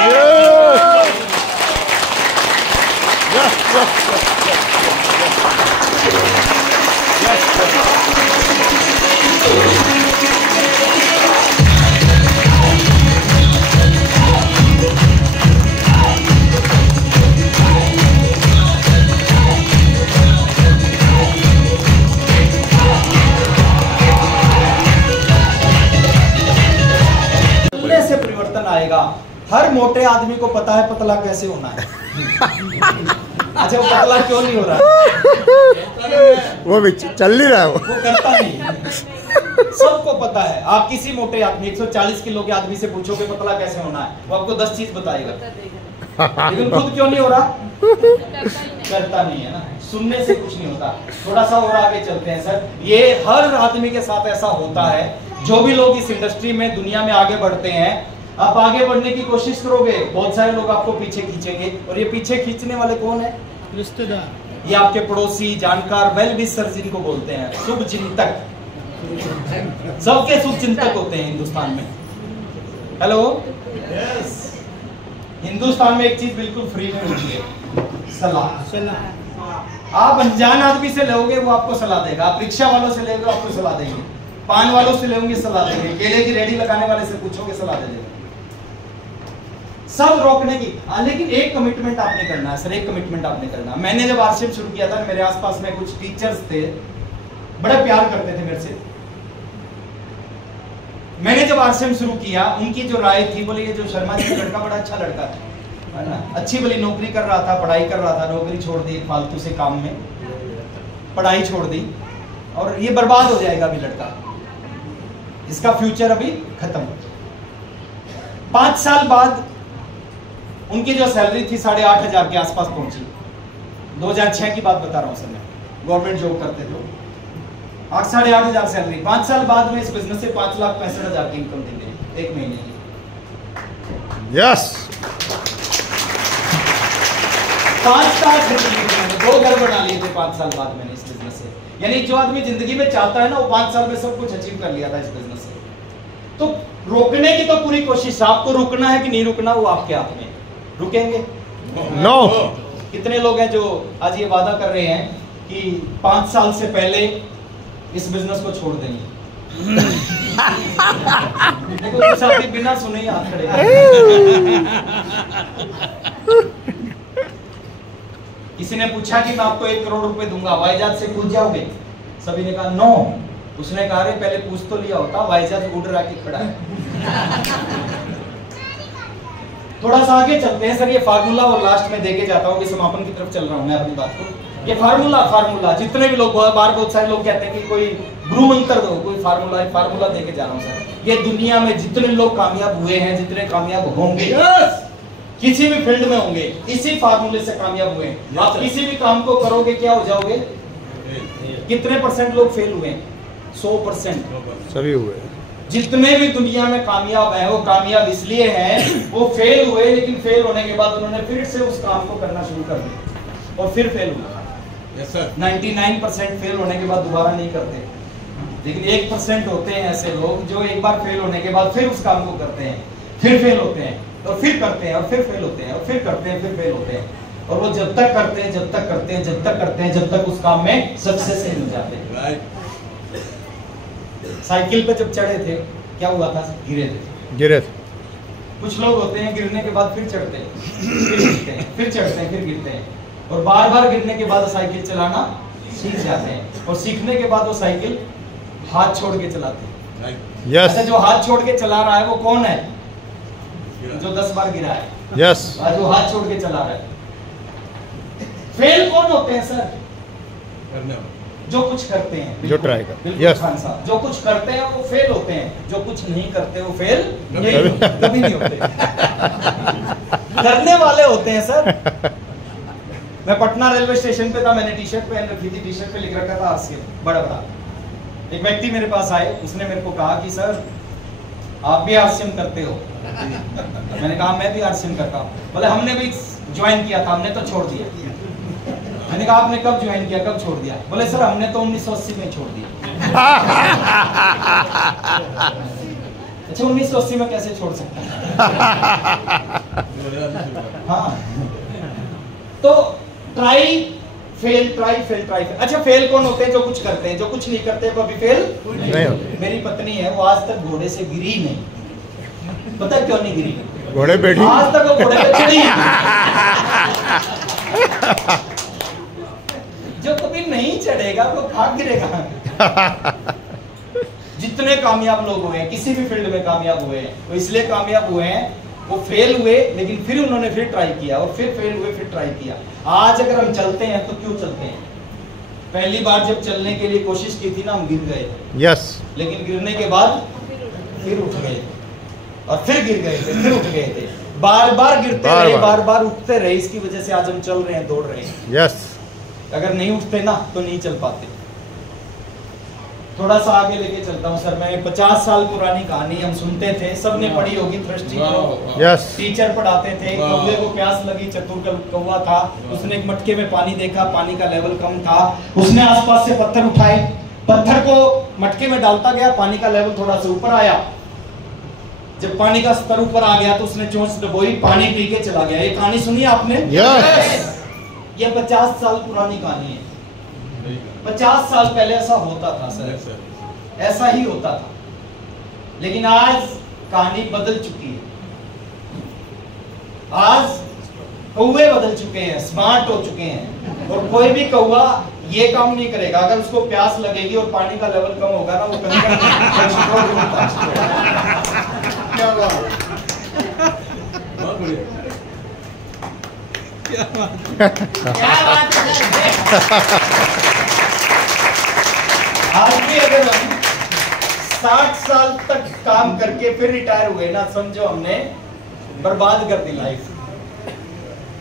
से परिवर्तन आएगा। हर मोटे आदमी को पता है पतला कैसे होना है। अच्छा, वो पतला क्यों नहीं हो रहा है? वो चल नहीं रहा है, वो करता नहीं। सबको पता है। आप किसी मोटे आदमी 140 किलो के आदमी से पूछोगे पतला कैसे होना है, वो आपको 10 चीज बताएगा, लेकिन खुद क्यों नहीं हो रहा? करता नहीं है ना। सुनने से कुछ नहीं होता। थोड़ा सा और आगे चलते हैं सर। ये हर आदमी के साथ ऐसा होता है। जो भी लोग इस इंडस्ट्री में, दुनिया में आगे बढ़ते हैं, आप आगे बढ़ने की कोशिश करोगे, बहुत सारे लोग आपको पीछे खींचेंगे। और ये पीछे खींचने वाले कौन है? रिश्तेदार। ये आपके पड़ोसी, जानकार, वेल विशर जिनको बोलते हैं, शुभ चिंतक। सबके शुभ चिंतक होते हैं हिंदुस्तान में। हेलो, हिंदुस्तान में एक चीज बिल्कुल फ्री में होती है, सलाह। आप अनजान आदमी से लोगे वो आपको सलाह देगा, आप रिक्शा वालों से लोगे आपको सलाह देंगे, पान वालों से लोगे सलाह देंगे, केले की रेडी लगाने वाले से पूछोगे सलाह दे देंगे। सब रोकने की, लेकिन एक कमिटमेंट आपने करना है सर, एक कमिटमेंट आपने करना है। मैंने जब आरसीएम शुरू किया था, मेरे आसपास में कुछ टीचर्स थे, बड़े प्यार करते थे मेरे से। मैंने जब आरसीएम शुरू किया, उनकी जो राय थी, बोले ये जो शर्मा जी लड़का बड़ा अच्छा लड़का है ना, अच्छी भली नौकरी कर रहा था, पढ़ाई कर रहा था, नौकरी छोड़ दी फालतू से काम में, पढ़ाई छोड़ दी, और ये बर्बाद हो जाएगा अभी लड़का, इसका फ्यूचर अभी खत्म। 5 साल बाद उनकी जो सैलरी थी 8,500 के आसपास पहुंची। 2006 की बात बता रहा हूं सर, मैं गवर्नमेंट जॉब करते थे, 8,500 सैलरी। 5 साल बाद में इस बिजनेस से 5,65,000 की इनकम देंगे एक महीने की। यस। 5 साल 2 घर बना लिए थे 5 साल बाद मैंने इस बिजनेस से। यानी जो आदमी जिंदगी में चाहता है ना, वो 5 साल में सब कुछ अचीव कर लिया था इस बिजनेस से। तो रोकने की तो पूरी कोशिश, आपको रुकना है कि नहीं रुकना वो आपके हाथ में। रुकेंगे? नो। कितने लोग हैं जो आज ये वादा कर रहे हैं कि 5 साल से पहले इस बिजनेस को छोड़ देंगे? देखो कुछ साथी बिना सुने ही हाथ खड़े। किसी ने पूछा कि मैं आपको 1 करोड़ रुपए दूंगा, हवाई जहाज से कूद जाओगे? सभी ने कहा नो। उसने कहा रे पहले पूछ तो लिया होता, हवाई जहाज उड़ रहा के खड़ा है। थोड़ा सा आगे चलते हैं सर, ये फार्मूला और लास्ट में देके जाता हूँ, समापन की तरफ चल रहा हूँ मैं अपनी बात को। ये फार्मूला जितने भी लोग, बार बहुत सारे लोग कहते हैं कि कोई गुरु मंत्र दो, कोई फार्मूला देके जा रहा हूँ सर। ये दुनिया में जितने लोग कामयाब हुए हैं, जितने कामयाब होंगे, किसी भी फील्ड में होंगे, इसी फार्मूले से कामयाब हुए। आप किसी भी काम को करोगे क्या हो जाओगे? कितने % लोग फेल हुए? 100% सभी हुए। जितने भी दुनिया में कामयाब हैं, वो कामयाब इसलिए हैं, वो फेल हुए, लेकिन फेल होने के बाद उन्होंने फिर से उस काम को करना शुरू कर दिया और फिर फेल हुआ। 99% फेल होने के बाद दोबारा नहीं करते, लेकिन 1% होते हैं ऐसे लोग जो एक बार फेल होने के बाद फिर उस काम को करते हैं, फिर फेल होते हैं और फिर करते हैं और फिर फेल होते हैं और फिर करते हैं, फिर फेल होते हैं, और वो जब तक करते हैं, जब तक करते हैं, जब तक करते हैं, जब तक उस काम में सक्सेस नहीं हो जाते। साइकिल पे जब चढ़े थे क्या हुआ था, गिरे थे। गिरे थे। कुछ लोग होते हैं गिरने के बाद फिर चढ़ते हैं, फिर गिरते हैं, फिर चढ़ते हैं, फिर गिरते हैं, और बार बार गिरने के बाद साइकिल चलाना सीख जाते हैं, और सीखने के बाद वो साइकिल हाथ छोड़ के चलाते हैं। यस अच्छा, जो हाथ छोड़ के चला रहा है वो कौन है? जो 10 बार गिरा है, यस जो हाथ छोड़ के चला रहा है। फेल कौन होते हैं सर? जो कुछ करते हैं, जो ट्राई कर। बिल्कुल यस खान साहब, जो कुछ करते हैं वो फेल होते हैं, जो कुछ नहीं करते वो फेल कभी नहीं होते। करने वाले होते हैं सर। मैं पटना रेलवे स्टेशन पे था, मैंने टी शर्ट पहन रखी थी, टी शर्ट पे लिख रखा था आरसीएम बड़ा बड़ा। एक व्यक्ति मेरे पास आए, उसने मेरे को कहा कि सर आप भी आरसीएम करते हो? मैंने कहा मैं भी आरसीएम करता हूँ। बोले हमने भी ज्वाइन किया था, हमने तो छोड़ दिया। मैंने कहा आपने कब ज्वाइन किया, कब छोड़ दिया? बोले सर हमने तो 1980 में छोड़ दिया। अच्छा, 1980 में कैसे छोड़ सकते हैं? हाँ, तो try fail, try fail, try fail. अच्छा, फेल कौन होते हैं? जो कुछ करते हैं, जो कुछ नहीं करते कभी फेल नहीं होते। मेरी पत्नी है, वो आज तक घोड़े से गिरी ही नहीं। पता है क्यों नहीं गिरी? घोड़े बैठी आज तक वो घोड़े पे चढ़ी ही नहीं। जो कभी नहीं चढ़ेगा वो कहाँ गिरेगा? जितने कामयाब लोग हुए हैं, किसी भी फील्ड में कामयाब हुए हैं, वो इसलिए कामयाब हुए हैं, वो फेल हुए लेकिन फिर उन्होंने फिर ट्राई किया, और फिर फेल हुए, फिर ट्राई किया। आज अगर हम चलते हैं तो क्यों चलते हैं? पहली बार जब चलने के लिए कोशिश की थी ना, हम गिर गए थे। यस लेकिन गिरने के बाद फिर उठ गए थे, और फिर गिर गए थे, फिर उठ गए थे, बार बार गिरते रहे, बार बार उठते रहे। इसकी वजह से आज हम चल रहे हैं, दौड़ रहे हैं। यस अगर नहीं उठते ना तो नहीं चल पाते। थोड़ा सा आगे लेके चलता हूँ सर। मैं 50 साल पुरानी कहानी हम सुनते थे, सबने पढ़ी होगी। थ्रस्टी को यस टीचर पढ़ाते थे। कौवे को प्यास लगी, चतुर कौवा था, उसने एक मटके में पानी देखा, पानी का लेवल कम था, उसने आसपास से पत्थर उठाए, पत्थर को मटके में डालता गया, पानी का लेवल थोड़ा सा ऊपर आया। जब पानी का स्तर ऊपर आ गया तो उसने चोंच डबोई, पानी पी के चला गया। ये कहानी सुनी आपने? यस ये 50 साल पुरानी कहानी है। 50 साल पहले ऐसा होता था सर, ऐसा ही होता था। लेकिन आज कहानी बदल चुकी है। आज कौवे बदल चुके हैं, स्मार्ट हो चुके हैं, और कोई भी कौवा ये काम नहीं करेगा। अगर उसको प्यास लगेगी और पानी का लेवल कम होगा ना, वो कहीं क्या हुआ? क्या बात है? आज भी अगर हम 60 साल तक काम करके फिर रिटायर हुए ना, समझो हमने बर्बाद कर दी लाइफ।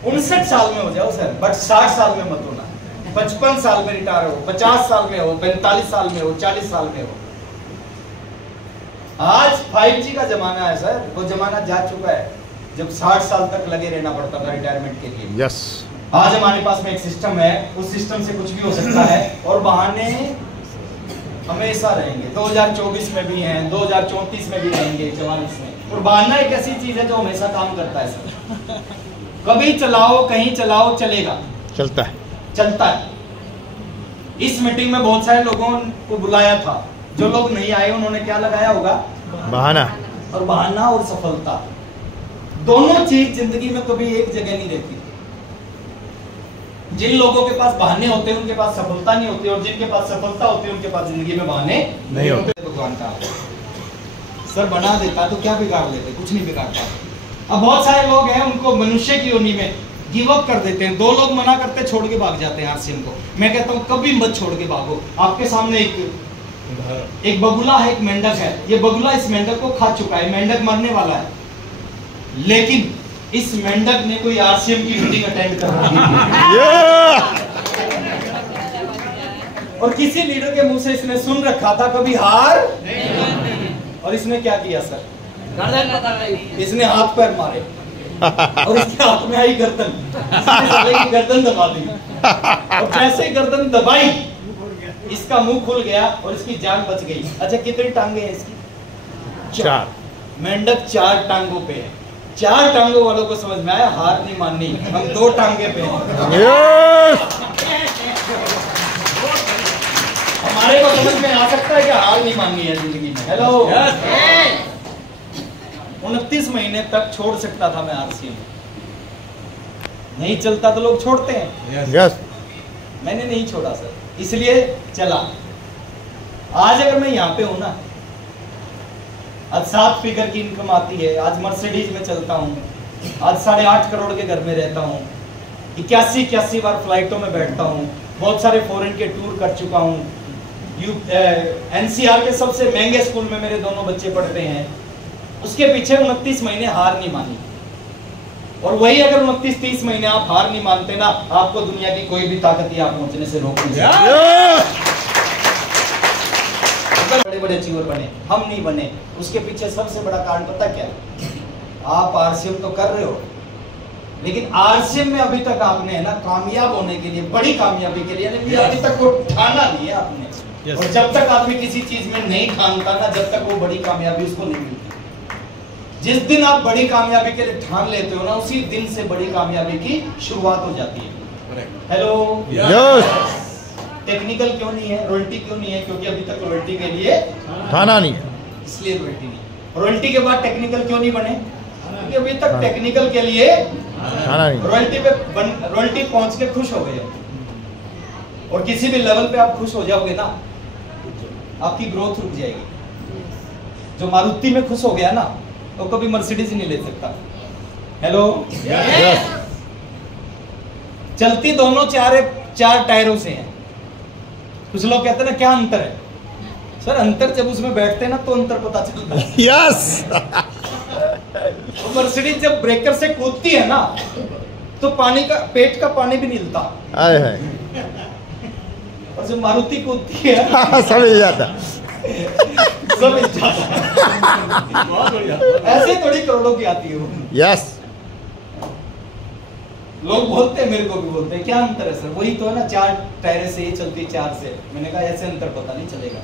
59 साल में हो जाओ सर, बट 60 साल में मत होना। 55 साल में रिटायर हो, 50 साल में हो, 45 साल में हो, 40 साल में हो। आज 5G का जमाना है सर, वो जमाना जा चुका है जब 60 साल तक लगे रहना पड़ता था रिटायरमेंट के लिए। यस आज हमारे पास में एक सिस्टम है, उस सिस्टम से कुछ भी हो सकता है, और बहाने हमेशा रहेंगे। 2024 में भी हैं, 2034 में भी रहेंगे, 44 में। और बहाना एक ऐसी चीज है जो हमेशा काम करता है सर। कभी चलाओ, कहीं चलाओ, चलेगा, चलता है, चलता है। इस मीटिंग में बहुत सारे लोगों को बुलाया था, जो लोग नहीं आए उन्होंने क्या लगाया होगा? बहाना। और बहाना और सफलता, दोनों चीज जिंदगी में कभी एक जगह नहीं रहती। जिन लोगों के पास बहाने होते हैं उनके पास सफलता नहीं होती, और जिनके पास सफलता होती है उनके पास जिंदगी में बहाने नहीं होते। भगवान का सर बना देता तो क्या बिगाड़ लेते? कुछ नहीं बिगाड़ता। अब बहुत सारे लोग हैं, उनको मनुष्य की योनि में गिव अप कर देते हैं। 2 लोग मना करते, छोड़ के भाग जाते हैं आरसीएम को। मैं कहता हूँ कभी मत छोड़ के भागो। आपके सामने एक बगुला है, एक मेंढक है। ये बगुला इस मेंढक को खा चुका है, मेंढक मरने वाला है, लेकिन इस मेंढक ने कोई आरसीएम की मीटिंग अटेंड कर रही और किसी लीडर के मुंह से इसने सुन रखा था कभी हार नहीं। और इसने क्या किया सर? इसने हाथ पैर मारे और इसके हाथ में आई गर्दन, इसने गर्दन दबा दी, और जैसे गर्दन दबाई इसका मुंह खुल गया और इसकी जान बच गई। अच्छा, कितनी टांगे हैं इसकी? 4। मेंढक 4 टांगों पे है। 4 टांगों वालों को समझ में आया, हार नहीं माननी, हम 2 टांगे पे हैं। हमारे को समझ में आ सकता है कि हार नहीं मांगी है जिंदगी में। हेलो, 29 महीने तक छोड़ सकता था मैं आरसीएम, नहीं चलता तो लोग छोड़ते हैं। यस मैंने नहीं छोड़ा सर, इसलिए चला। आज अगर मैं यहाँ पे हूं ना, आज 7 फिगर की इनकम आती है, आज मर्सिडीज में चलता हूँ, आज 8.5 करोड़ के घर में रहता हूँ, 81 बार फ्लाइटों में बैठता हूँ, बहुत सारे फॉरेन के टूर कर चुका हूँ, एनसीआर के सबसे महंगे स्कूल में मेरे दोनों बच्चे पढ़ते हैं। उसके पीछे 29 महीने हार नहीं मानी। और वही अगर 29-30 महीने आप हार नहीं मानते ना, आपको दुनिया की कोई भी ताकत यहाँ पहुंचने से रोक नहीं सकती। बड़े बड़े अचीवर बने, हम नहीं बने। उसके पीछे सबसे बड़ा कारण पता क्या? आप आरसीएम तो कर रहे हो, लेकिन आरसीएम में अभी तक आपने है ना कामयाब होने के लिए, बड़ी कामयाबी के लिए अभी तक वो ठाना नहीं है आपने। और जब तक आदमी किसी चीज में नहीं ठानता ना, जब तक वो बड़ी कामयाबी उसको नहीं मिलती। जिस दिन आप बड़ी कामयाबी के लिए ठान लेते हो ना, उसी दिन से बड़ी कामयाबी की शुरुआत हो जाती है। हेलो, टेक्निकल क्यों नहीं है, रॉयल्टी क्यों नहीं है? क्योंकि अभी तक रॉयल्टी के लिए ठाना नहीं है, इसलिए रॉयल्टी नहीं। रॉयल्टी के बाद टेक्निकल क्यों नहीं बने? क्योंकि अभी तक टेक्निकल के लिए ठाना नहीं। रॉयल्टी पहुंच के खुश हो गए। और किसी भी लेवल पे आप खुश हो जाओगे ना, आपकी ग्रोथ रुक जाएगी। जो मारुति में खुश हो गया ना, तो कभी मर्सिडीज नहीं ले सकता। हेलो, चलती दोनों चार टायरों से हैं। कुछ लोग कहते हैं ना क्या अंतर है? सर अंतर जब उसमें बैठते हैं ना तो अंतर पता चलता है। यस मर्सिडीज जब ब्रेकर से कूदती है ना, तो पानी का, पेट का पानी भी नहीं हिलता। आए है और जब मारुति कूदती है समझ जाता, सब हिल जाता। ऐसे थोड़ी करोड़ों की आती है वो। यस लोग बोलते हैं, मेरे को भी बोलते हैं क्या अंतर है सर? वही तो है ना, 4 टायरे से ये चलती, 4 से। मैंने कहा ऐसे अंतर पता नहीं चलेगा,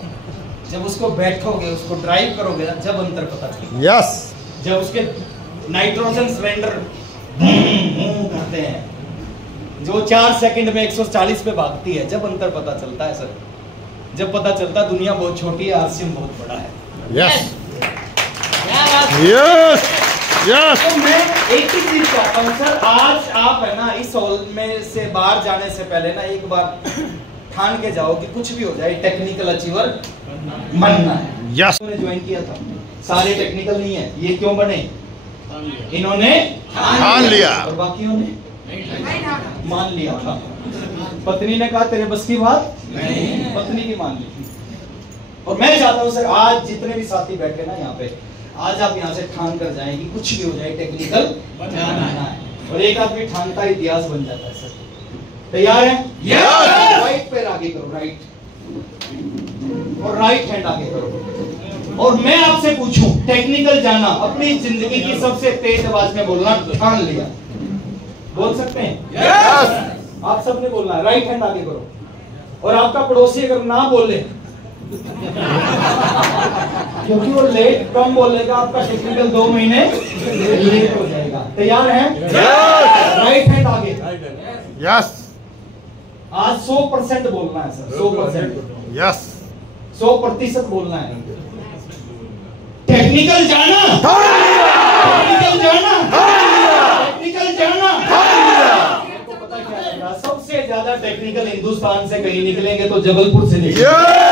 जब उसको बैठोगे, उसको ड्राइव करोगे ना, जब अंतर पता चलेगा। यस जब उसके नाइट्रोजन सिलेंडर करते हैं, जो 4 सेकंड में 140 पे भागती है, जब अंतर पता चलता है सर। जब पता चलता दुनिया बहुत छोटी है, आरसीएम बहुत बड़ा है। Yes yes yes. तो मैं एक ही चीज चाहता हूँ सर, आज आप है ना इस हॉल में से बाहर जाने से पहले ना एक बार ठान के जाओ कि कुछ भी हो जाए टेक्निकल अचीवर बनना है। यस ज्वाइन किया था, सारे टेक्निकल नहीं है। ये क्यों बने? इन्होंने ठान लिया और बाकियों ने मान लिया था। पत्नी ने कहा तेरे बस की बात नहीं, पत्नी की मान ली। और मैं चाहता हूँ सर, आज जितने भी साथी बैठे ना यहाँ पे, आज आप यहाँ से ठान कर जाएं कि कुछ भी हो जाए टेक्निकल बनाना है। और एक आदमी ठानता इतिहास बन जाता है सर। तैयार है? राइट पैर आगे करो, राइट, और राइट हैंड आगे करो। और मैं आपसे पूछूं, टेक्निकल जाना, अपनी जिंदगी की सबसे तेज आवाज में बोलना, ठान लिया, बोल सकते हैं? आप सबने बोलना है, राइट हैंड आगे करो। और आपका पड़ोसी अगर ना बोले, क्योंकि वो लेट कम बोलेगा, आपका टेक्निकल 2 महीने लेट हो जाएगा। तैयार हैं? राइट हैंड आगे। यस आज 100% बोलना है सर, 100%। यस 100% बोलना है। टेक्निकल जाना, टेक्निकल जाना, टेक्निकल जाना। आपको पता क्या लग रहा है? सबसे ज्यादा टेक्निकल हिंदुस्तान से कहीं निकलेंगे तो जबलपुर से निकलेंगे।